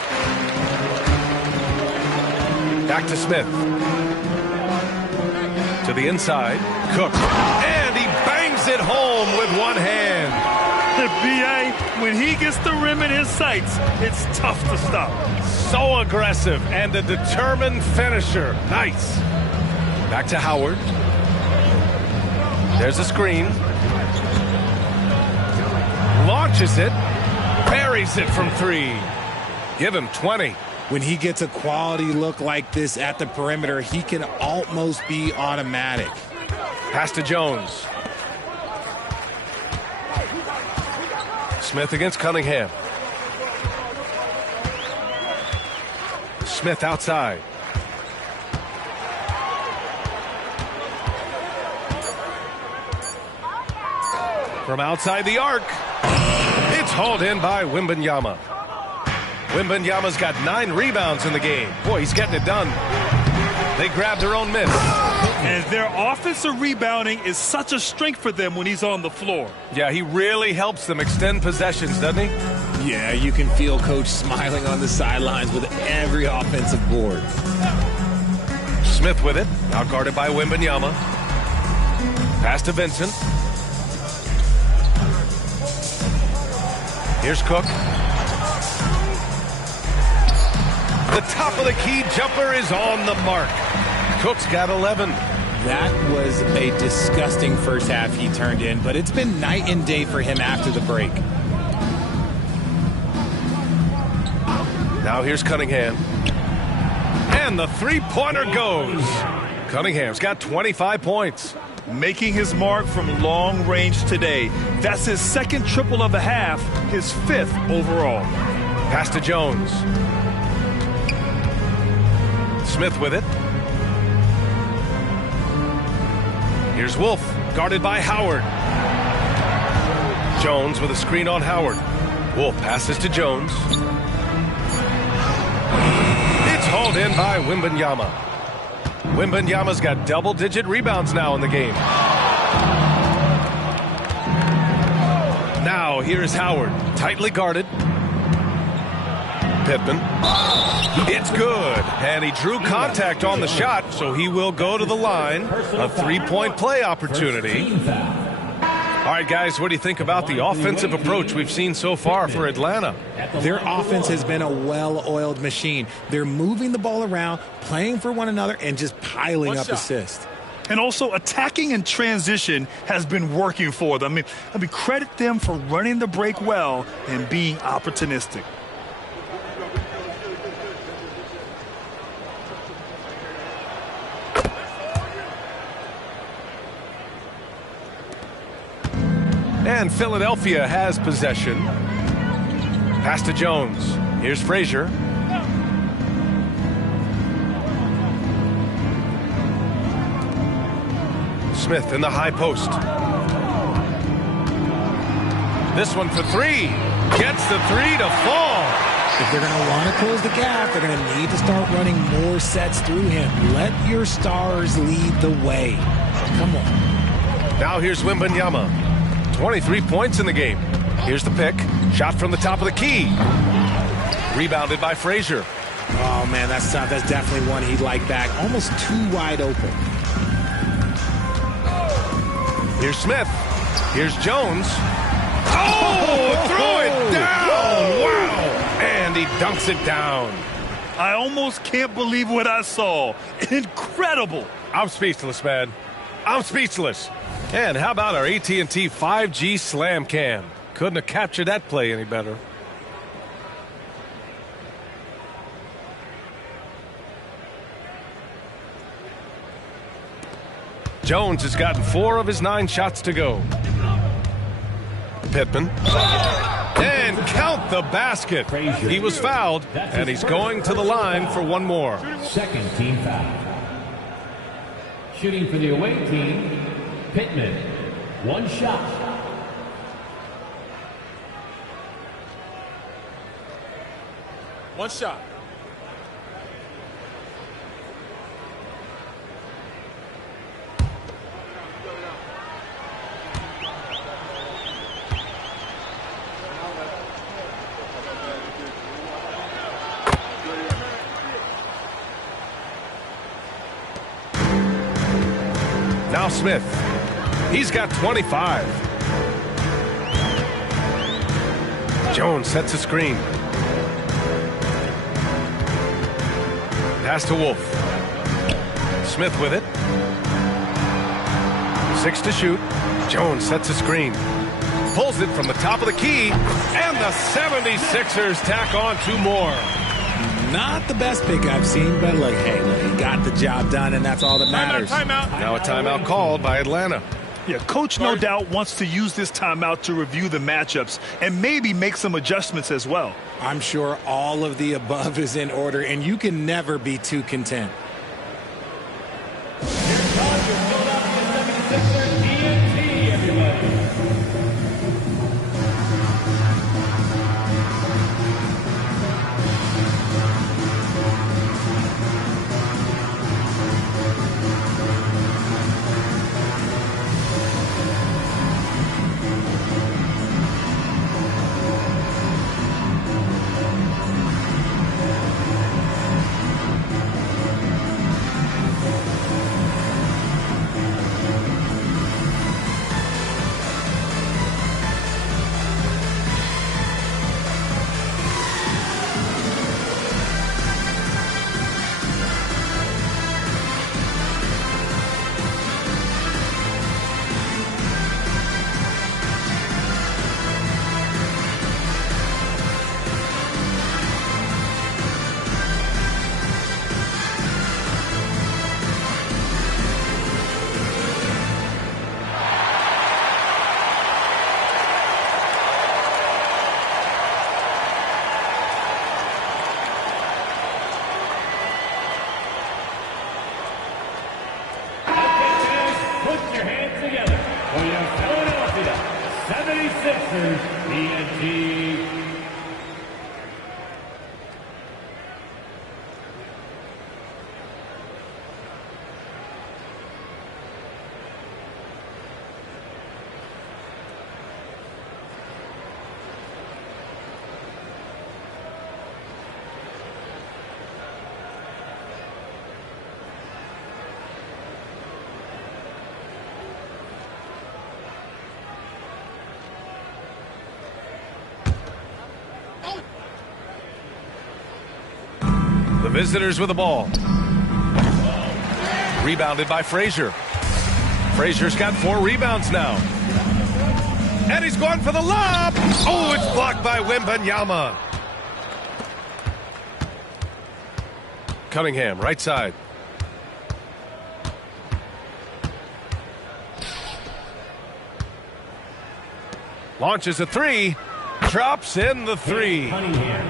Back to Smith. To the inside. Cook. And he bangs it home with one hand. B.A., when he gets the rim in his sights, it's tough to stop. So aggressive and a determined finisher. Nice. Back to Howard. There's a screen. Launches it. Buries it from 3. Give him 20. When he gets a quality look like this at the perimeter, he can almost be automatic. Pass to Jones. Smith against Cunningham. Smith outside. From outside the arc. It's hauled in by Wembanyama. Wembanyama's got 9 rebounds in the game. Boy, he's getting it done. They grab their own miss. And their offensive rebounding is such a strength for them when he's on the floor. Yeah, he really helps them extend possessions, doesn't he? Yeah, you can feel Coach smiling on the sidelines with every offensive board. Smith with it. Now guarded by Wembanyama. Pass to Vincent. Here's Cook. The top of the key jumper is on the mark. Cook's got 11. That was a disgusting first half he turned in, but it's been night and day for him after the break. Now here's Cunningham. And the three-pointer goes. Cunningham's got 25 points. Making his mark from long range today. That's his 2nd triple of the half, his 5th overall. Pass to Jones. Smith with it. Here's Wolf, guarded by Howard. Jones with a screen on Howard. Wolf passes to Jones. It's hauled in by Wembanyama. Wembanyama's got double-digit rebounds now in the game. Now here's Howard, tightly guarded. Pittman. It's good, and he drew contact on the shot, so he will go to the line. A three-point play opportunity. All right, guys, what do you think about the offensive approach we've seen so far for Atlanta? Their offense has been a well-oiled machine. They're moving the ball around, playing for one another, and just piling up assists. And also attacking in transition has been working for them. I mean, credit them for running the break well and being opportunistic. And Philadelphia has possession. Pass to Jones. Here's Frazier. Smith in the high post. This one for three. Gets the three to fall. If they're going to want to close the gap, they're going to need to start running more sets through him. Let your stars lead the way. Come on. Now here's Wembanyama. 23 points in the game. Here's the pick. Shot from the top of the key. Rebounded by Frazier. Oh, man, that's tough. That's definitely one he'd like back. Almost too wide open. Here's Smith. Here's Jones. Oh, throw it down. Wow. And he dunks it down. I almost can't believe what I saw. Incredible. I'm speechless, man. I'm speechless. And how about our AT&T 5G Slam Cam? Couldn't have captured that play any better. Jones has gotten 4 of his 9 shots to go. Pittman. And count the basket. He was fouled, and he's going to the line for one more. Second team foul. Shooting for the away team, Pittman. One shot. One shot. Now Smith. He's got 25. Jones sets a screen. Pass to Wolf. Smith with it. 6 to shoot. Jones sets a screen. Pulls it from the top of the key. And the 76ers tack on 2 more. Not the best pick I've seen, but look, hey, he got the job done, and that's all that matters. Timeout. Now a timeout called by Atlanta. Yeah, coach no doubt wants to use this timeout to review the matchups and maybe make some adjustments as well. I'm sure all of the above is in order, and you can never be too content. For your Philadelphia 76ers, TNT visitors with the ball. Rebounded by Frazier. Frazier's got 4 rebounds now. And he's going for the lob. Oh, it's blocked by Wembanyama. Cunningham, right side. Launches a 3. Drops in the 3.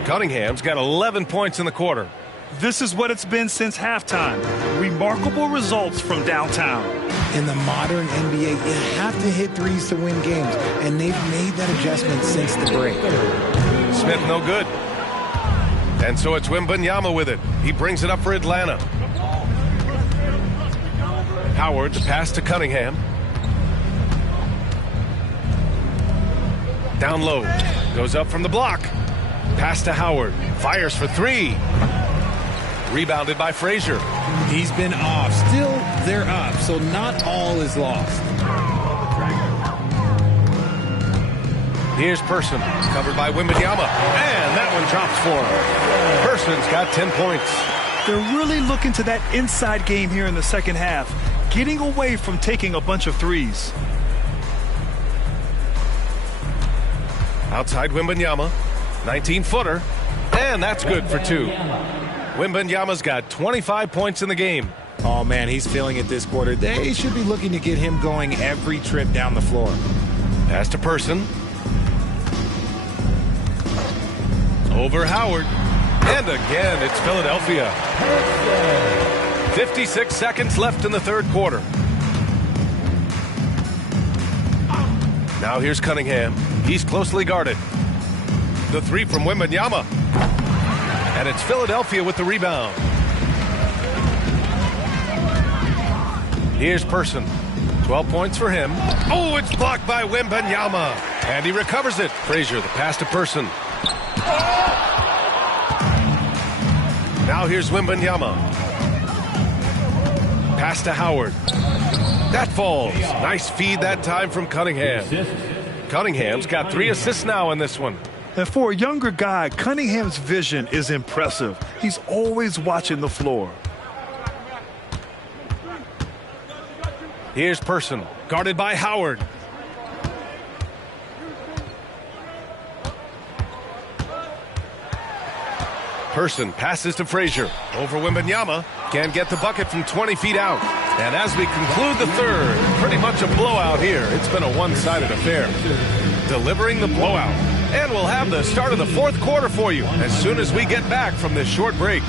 Cunningham's got 11 points in the quarter. This is what it's been since halftime. Remarkable results from downtown. In the modern NBA, you have to hit threes to win games, and they've made that adjustment since the break. Smith no good. And so it's Wembanyama with it. He brings it up for Atlanta. Howard, the pass to Cunningham. Down low. Goes up from the block. Pass to Howard. Fires for 3. Rebounded by Frazier. He's been off. Still, they're up, so not all is lost. Here's Person, covered by Wembanyama. And that one drops for him. Person's got 10 points. They're really looking to that inside game here in the second half, getting away from taking a bunch of threes. Outside Wembanyama, 19-footer, and that's good for 2. Wembanyama's got 25 points in the game. Oh, man, he's feeling it this quarter. They should be looking to get him going every trip down the floor. Pass to Person. Over Howard. And again, it's Philadelphia. 56 seconds left in the third quarter. Now here's Cunningham. He's closely guarded. The 3 from Wembanyama. And it's Philadelphia with the rebound. Here's Person. 12 points for him. Oh, it's blocked by Wembanyama. And he recovers it. Frazier, the pass to Person. Now here's Wembanyama. Pass to Howard. That falls. Nice feed that time from Cunningham. Cunningham's got 3 assists now in this one. And for a younger guy, Cunningham's vision is impressive. He's always watching the floor. Here's Person, guarded by Howard. Person passes to Frazier. Over Wembanyama. Can't get the bucket from 20 feet out. And as we conclude the third, pretty much a blowout here. It's been a one-sided affair. Delivering the blowout. And we'll have the start of the fourth quarter for you as soon as we get back from this short break.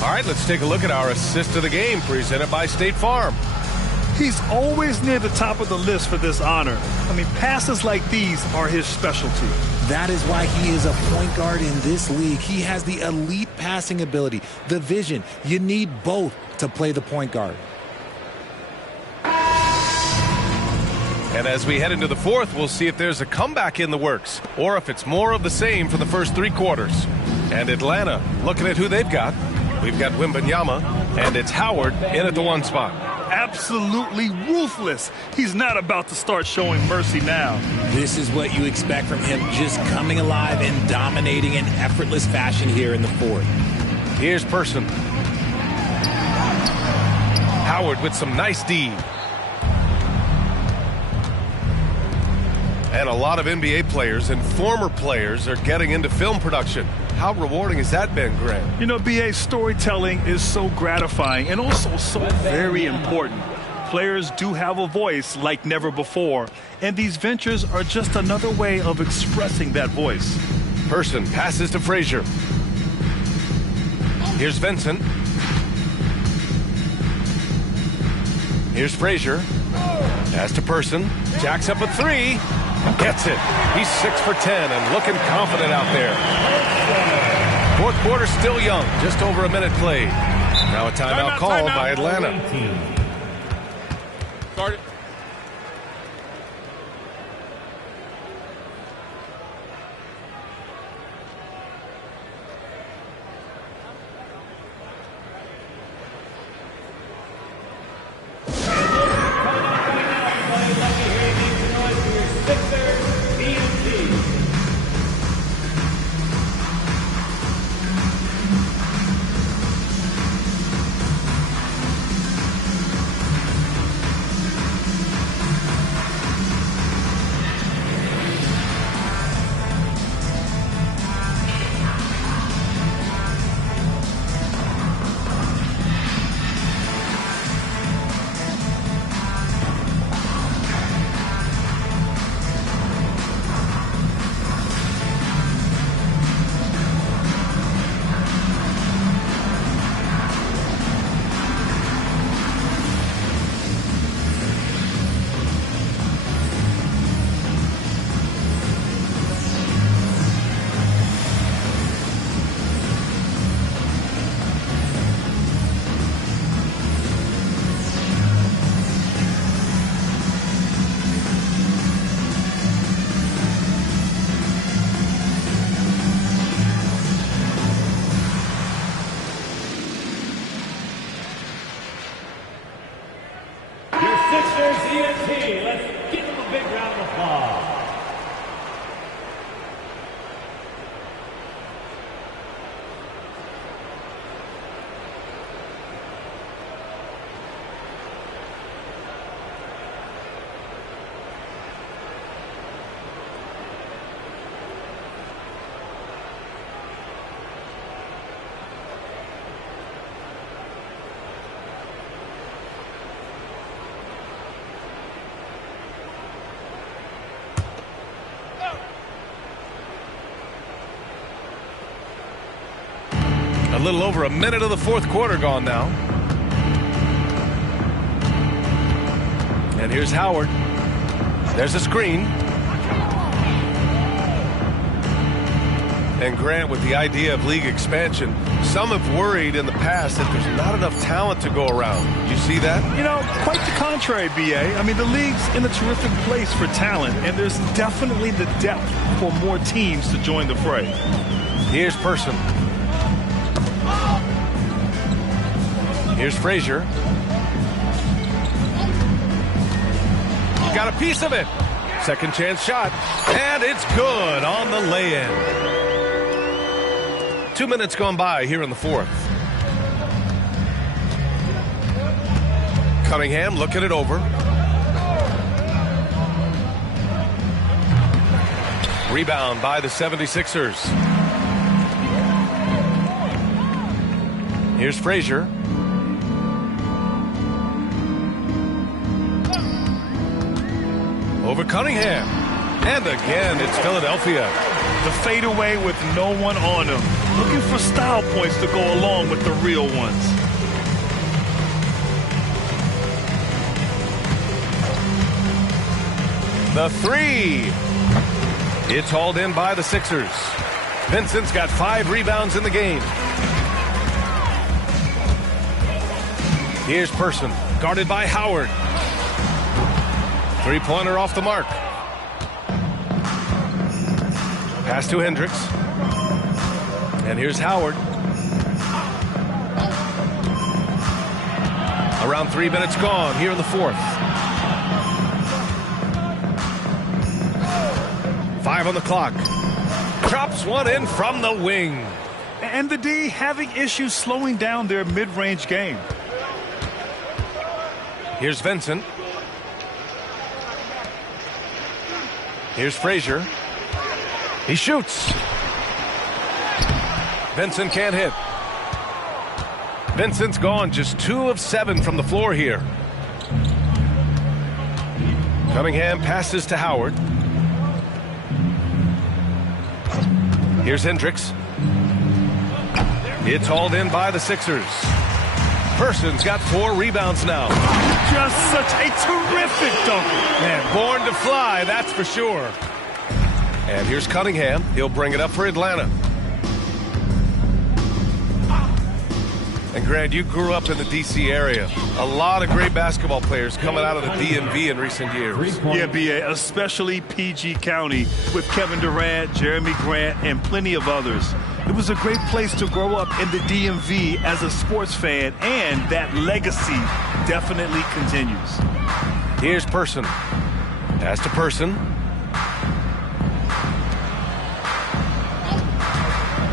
All right, let's take a look at our assist of the game presented by State Farm. He's always near the top of the list for this honor. I mean, passes like these are his specialty. That is why he is a point guard in this league. He has the elite passing ability, the vision. You need both to play the point guard. And as we head into the fourth, we'll see if there's a comeback in the works or if it's more of the same for the first 3 quarters. And Atlanta, looking at who they've got. We've got Wembanyama, and it's Howard in at the 1 spot. Absolutely ruthless. He's not about to start showing mercy now. This is what you expect from him, just coming alive and dominating in effortless fashion here in the fourth. Here's Person. Howard with some nice D. And a lot of NBA players and former players are getting into film production. How rewarding has that been, Grant? You know, BA, storytelling is so gratifying and also so very important. Players do have a voice like never before, and these ventures are just another way of expressing that voice. Person passes to Frazier. Here's Vincent. Here's Frazier. Pass to Person. Jacks up a 3. Gets it. He's 6 for 10 and looking confident out there. Fourth quarter still young, just over a minute played. Now a timeout called by Atlanta. Start it. Let's give them a big round of applause. A little over a minute of the fourth quarter gone now. And here's Howard. There's a screen. And Grant, with the idea of league expansion, some have worried in the past that there's not enough talent to go around. You see that? You know, quite the contrary, B.A. I mean, the league's in a terrific place for talent, and there's definitely the depth for more teams to join the fray. Here's Person. Here's Frazier. Got a piece of it. Second chance shot. And it's good on the lay-in. 2 minutes gone by here in the fourth. Cunningham looking it over. Rebound by the 76ers. Here's Frazier. Over Cunningham. And again, it's Philadelphia. The fadeaway with no one on him. Looking for style points to go along with the real ones. The three. It's hauled in by the Sixers. Vincent's got 5 rebounds in the game. Here's Person, guarded by Howard. Three-pointer off the mark. Pass to Hendricks. And here's Howard. Around 3 minutes gone here in the fourth. 5 on the clock. Chops one in from the wing. And the D having issues slowing down their mid-range game. Here's Vincent. Here's Frazier. He shoots. Vincent can't hit. Vincent's gone just 2 of 7 from the floor here. Cunningham passes to Howard. Here's Hendricks. It's hauled in by the Sixers. Person's got 4 rebounds now. Just such a terrific dunk. Man, born to fly, that's for sure. And here's Cunningham. He'll bring it up for Atlanta. And Grant, you grew up in the D.C. area. A lot of great basketball players coming out of the DMV in recent years. Yeah, B.A., especially PG County with Kevin Durant, Jeremy Grant, and plenty of others. It was a great place to grow up in the DMV as a sports fan, and that legacy definitely continues. Here's Person. Pass to Person.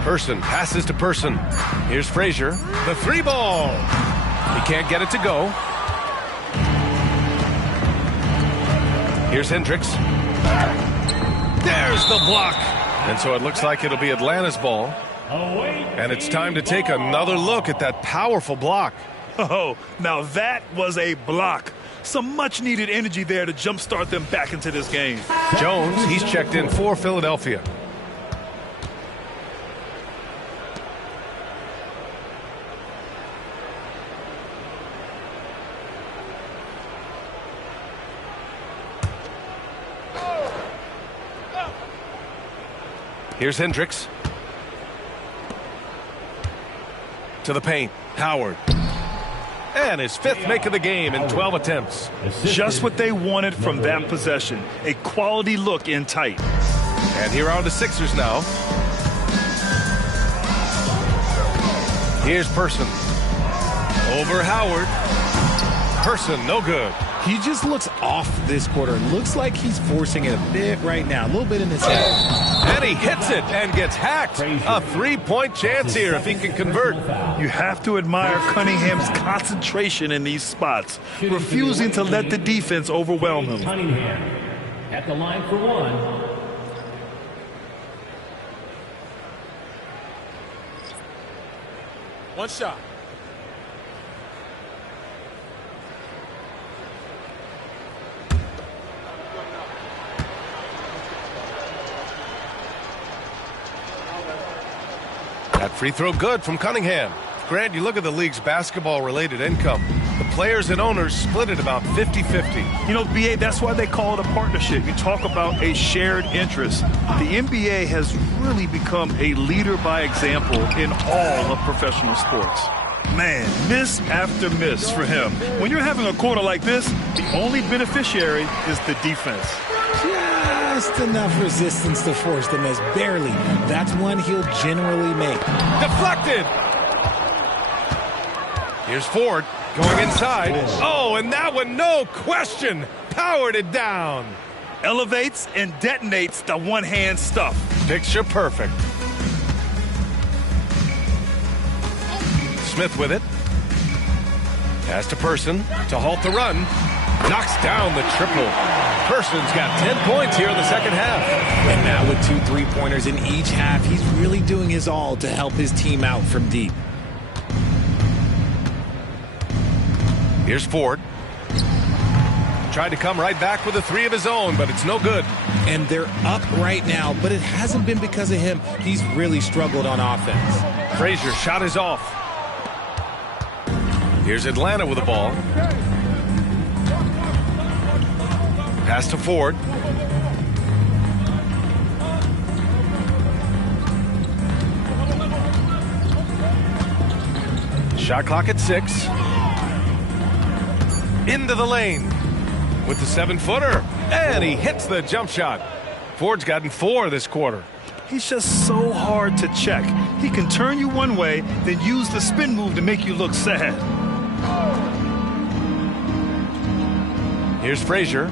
Person passes to Person. Here's Frazier. The 3-ball. He can't get it to go. Here's Hendricks. There's the block. And so it looks like it'll be Atlanta's ball. And it's time to take another look at that powerful block. Oh, now that was a block. Some much-needed energy there to jumpstart them back into this game. Jones, he's checked in for Philadelphia. Here's Hendricks. To the paint. Howard. And his 5th make of the game in 12 attempts. Just what they wanted from that possession. A quality look in tight. And here are the Sixers now. Here's Person. Over Howard. Person, no good. He just looks off this quarter. Looks like he's forcing it a bit right now. A little bit in his head. And he hits it and gets hacked. A 3-point chance here if he can convert. You have to admire Cunningham's concentration in these spots, refusing to let the defense overwhelm him. Cunningham at the line for 1. One shot. That free throw good from Cunningham. Grant, you look at the league's basketball-related income. The players and owners split it about 50-50. You know, B.A., that's why they call it a partnership. You talk about a shared interest. The NBA has really become a leader by example in all of professional sports. Man, miss after miss for him. When you're having a quarter like this, the only beneficiary is the defense. Just enough resistance to force the miss. Barely. That's one he'll generally make. Deflected. Here's Ford going inside. Oh, and that one, no question, powered it down. Elevates and detonates the one-hand stuff. Picture perfect. Smith with it. Pass to Person to halt the run. Knocks down the triple. Person's got 10 points here in the second half. And now with 2 3-pointers in each half, he's really doing his all to help his team out from deep. Here's Ford. Tried to come right back with a 3 of his own, but it's no good. And they're up right now, but it hasn't been because of him. He's really struggled on offense. Frazier shot is off. Here's Atlanta with the ball. Pass to Ford. Shot clock at 6. Into the lane with the 7-footer. And he hits the jump shot. Ford's gotten 4 this quarter. He's just so hard to check. He can turn you one way, then use the spin move to make you look sad. Here's Frazier.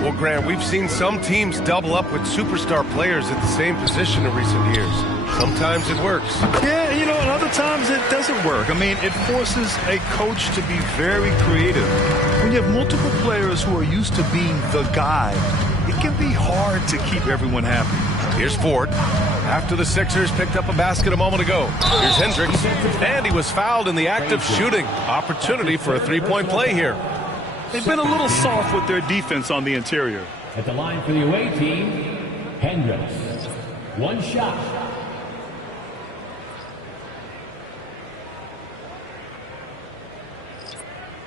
Well, Grant, we've seen some teams double up with superstar players at the same position in recent years. Sometimes it works. Yeah, you know, and other times it doesn't work. I mean, it forces a coach to be very creative. When you have multiple players who are used to being the guy, it can be hard to keep everyone happy. Here's Ford. After the Sixers picked up a basket a moment ago. Here's Hendricks. And he was fouled in the act of shooting. Opportunity for a 3-point play here. They've been a little soft with their defense on the interior. At the line for the away team, Hendricks. 1 shot.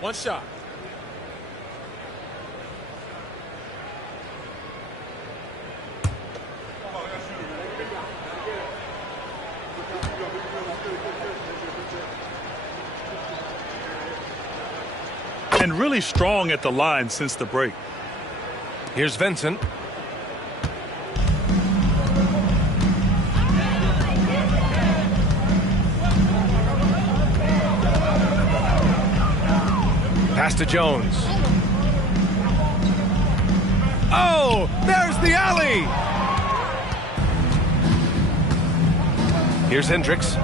One shot. and really strong at the line since the break. Here's Vincent. Pass to Jones. Oh, there's the alley. Here's Hendricks.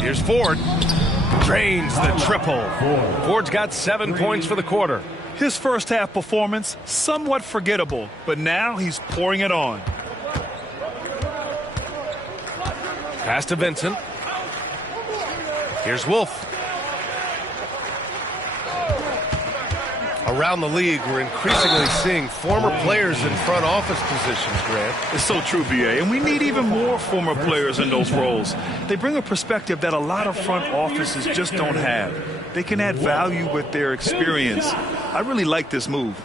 Here's Ford. Drains the triple. Ford's got 7 points for the quarter. His first half performance, somewhat forgettable, but now he's pouring it on. Pass to Vincent. Here's Wolf. Around the league, we're increasingly seeing former players in front office positions, Grant. It's so true, B.A., and we need even more former players in those roles. They bring a perspective that a lot of front offices just don't have. They can add value with their experience. I really like this move.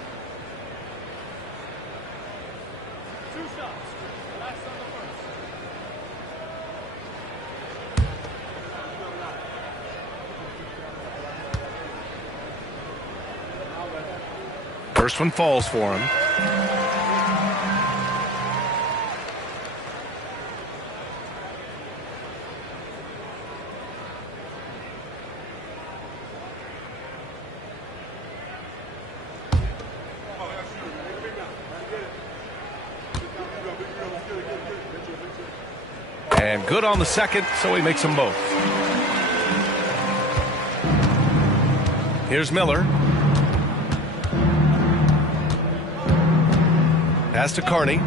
First one falls for him. And good on the second, so he makes them both. Here's Miller. Pass to Carney.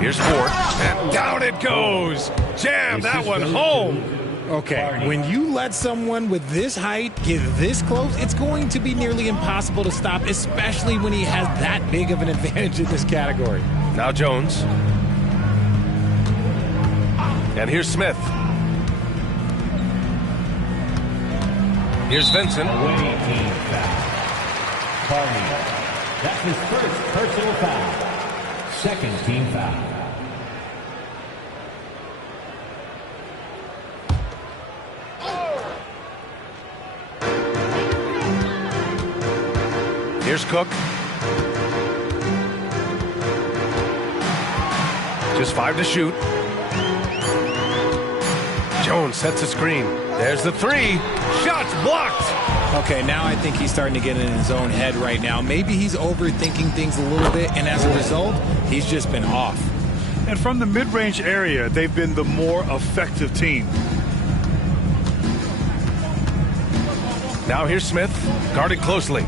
Here's Ford. And down it goes. Jam that one home. Okay, when you let someone with this height get this close, it's going to be nearly impossible to stop, especially when he has that big of an advantage in this category. Now Jones. And here's Smith. Here's Vincent. That's his first personal foul. Second team foul. Here's Cook. Just 5 to shoot. Jones sets a screen. There's the three. Shots blocked. Okay, now I think he's starting to get in his own head right now. Maybe he's overthinking things a little bit, and as a result, he's just been off. And from the mid-range area, they've been the more effective team. Now here's Smith, guarded closely.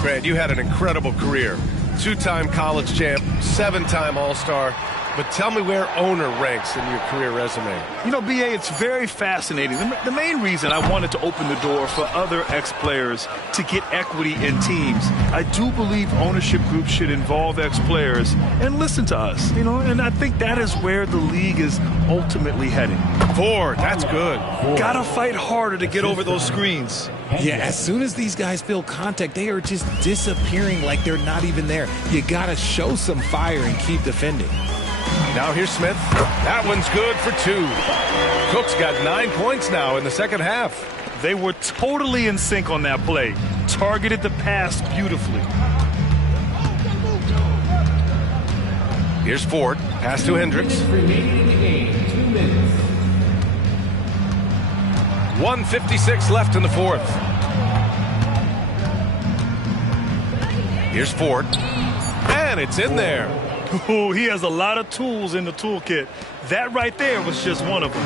Grant, you had an incredible career. 2-time college champ, 7-time All-Star. But tell me where owner ranks in your career resume. You know, B.A., it's very fascinating. The main reason I wanted to open the door for other ex-players to get equity in teams, I do believe ownership groups should involve ex-players and listen to us, you know, and I think that is where the league is ultimately heading. Ford, that's good. Gotta fight harder to get over those screens. Yeah, as soon as these guys feel contact, they are just disappearing like they're not even there. You gotta show some fire and keep defending. Now here's Smith. That one's good for 2. Cook's got 9 points now in the second half. They were totally in sync on that play. Targeted the pass beautifully. Here's Ford. Pass to Hendricks. 1:56 left in the fourth. Here's Ford. And it's in there. Ooh, he has a lot of tools in the toolkit. That right there was just one of them.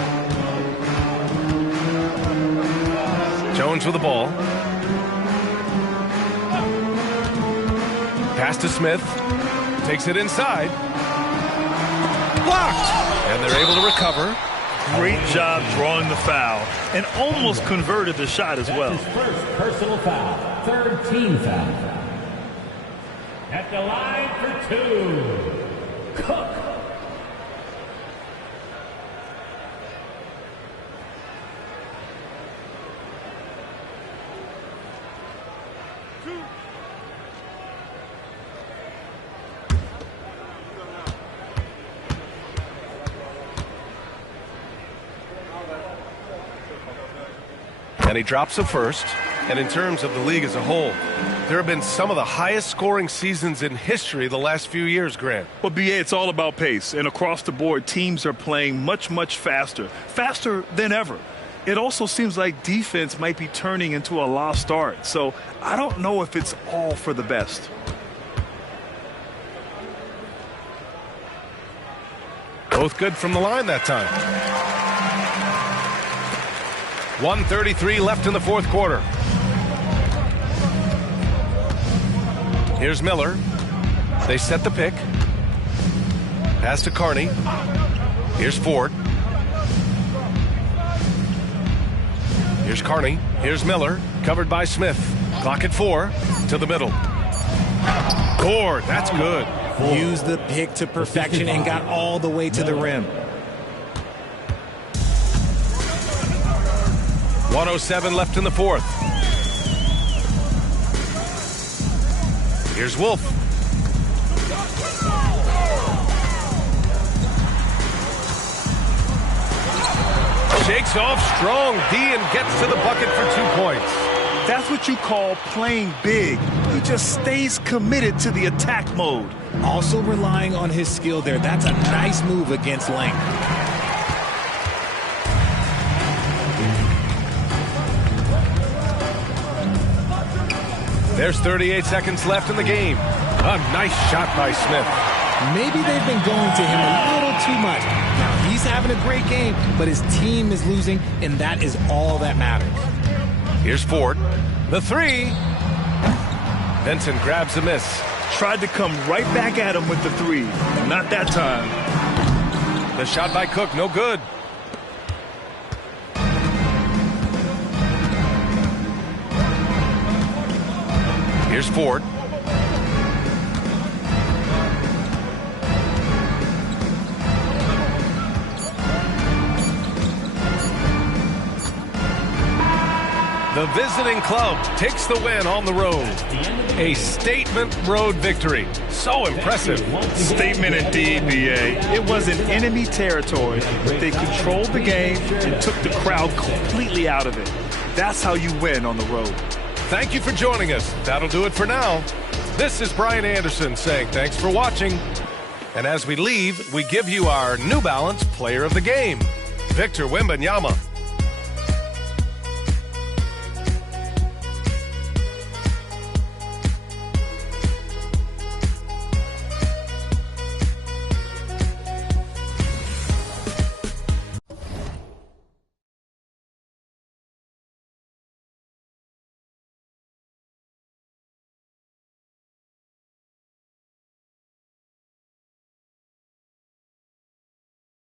Jones with the ball. Pass to Smith. Takes it inside. Blocked. And they're able to recover. Great job drawing the foul and almost converted the shot as well. That's his first personal foul. Third team foul. At the line for 2. Cook. he drops a first. And in terms of the league as a whole, there have been some of the highest scoring seasons in history the last few years, Grant. Well, BA, it's all about pace. And across the board, teams are playing much, much faster than ever. It also seems like defense might be turning into a lost art. So I don't know if it's all for the best. Both good from the line that time. 1:33 left in the fourth quarter. Here's Miller. They set the pick. Pass to Carney. Here's Ford. Here's Carney. Here's Miller. Covered by Smith. Clock at 4. To the middle. Ford. That's good. Used the pick to perfection and got all the way to the rim. 1:07 left in the fourth. Here's Wolf. Shakes off strong D and gets to the bucket for 2 points. That's what you call playing big. He just stays committed to the attack mode. Also relying on his skill there. That's a nice move against length. There's 38 seconds left in the game. A nice shot by Smith. Maybe they've been going to him a little too much. Now, he's having a great game, but his team is losing, and that is all that matters. Here's Ford. The three. Benson grabs a miss. Tried to come right back at him with the three. Not that time. The shot by Cook, no good. Here's Ford. The visiting club takes the win on the road. A statement road victory. So impressive. Statement indeed, BA. It was in enemy territory, but they controlled the game and took the crowd completely out of it. That's how you win on the road. Thank you for joining us. That'll do it for now. This is Brian Anderson saying thanks for watching. And as we leave, we give you our New Balance Player of the Game, Victor Wembanyama.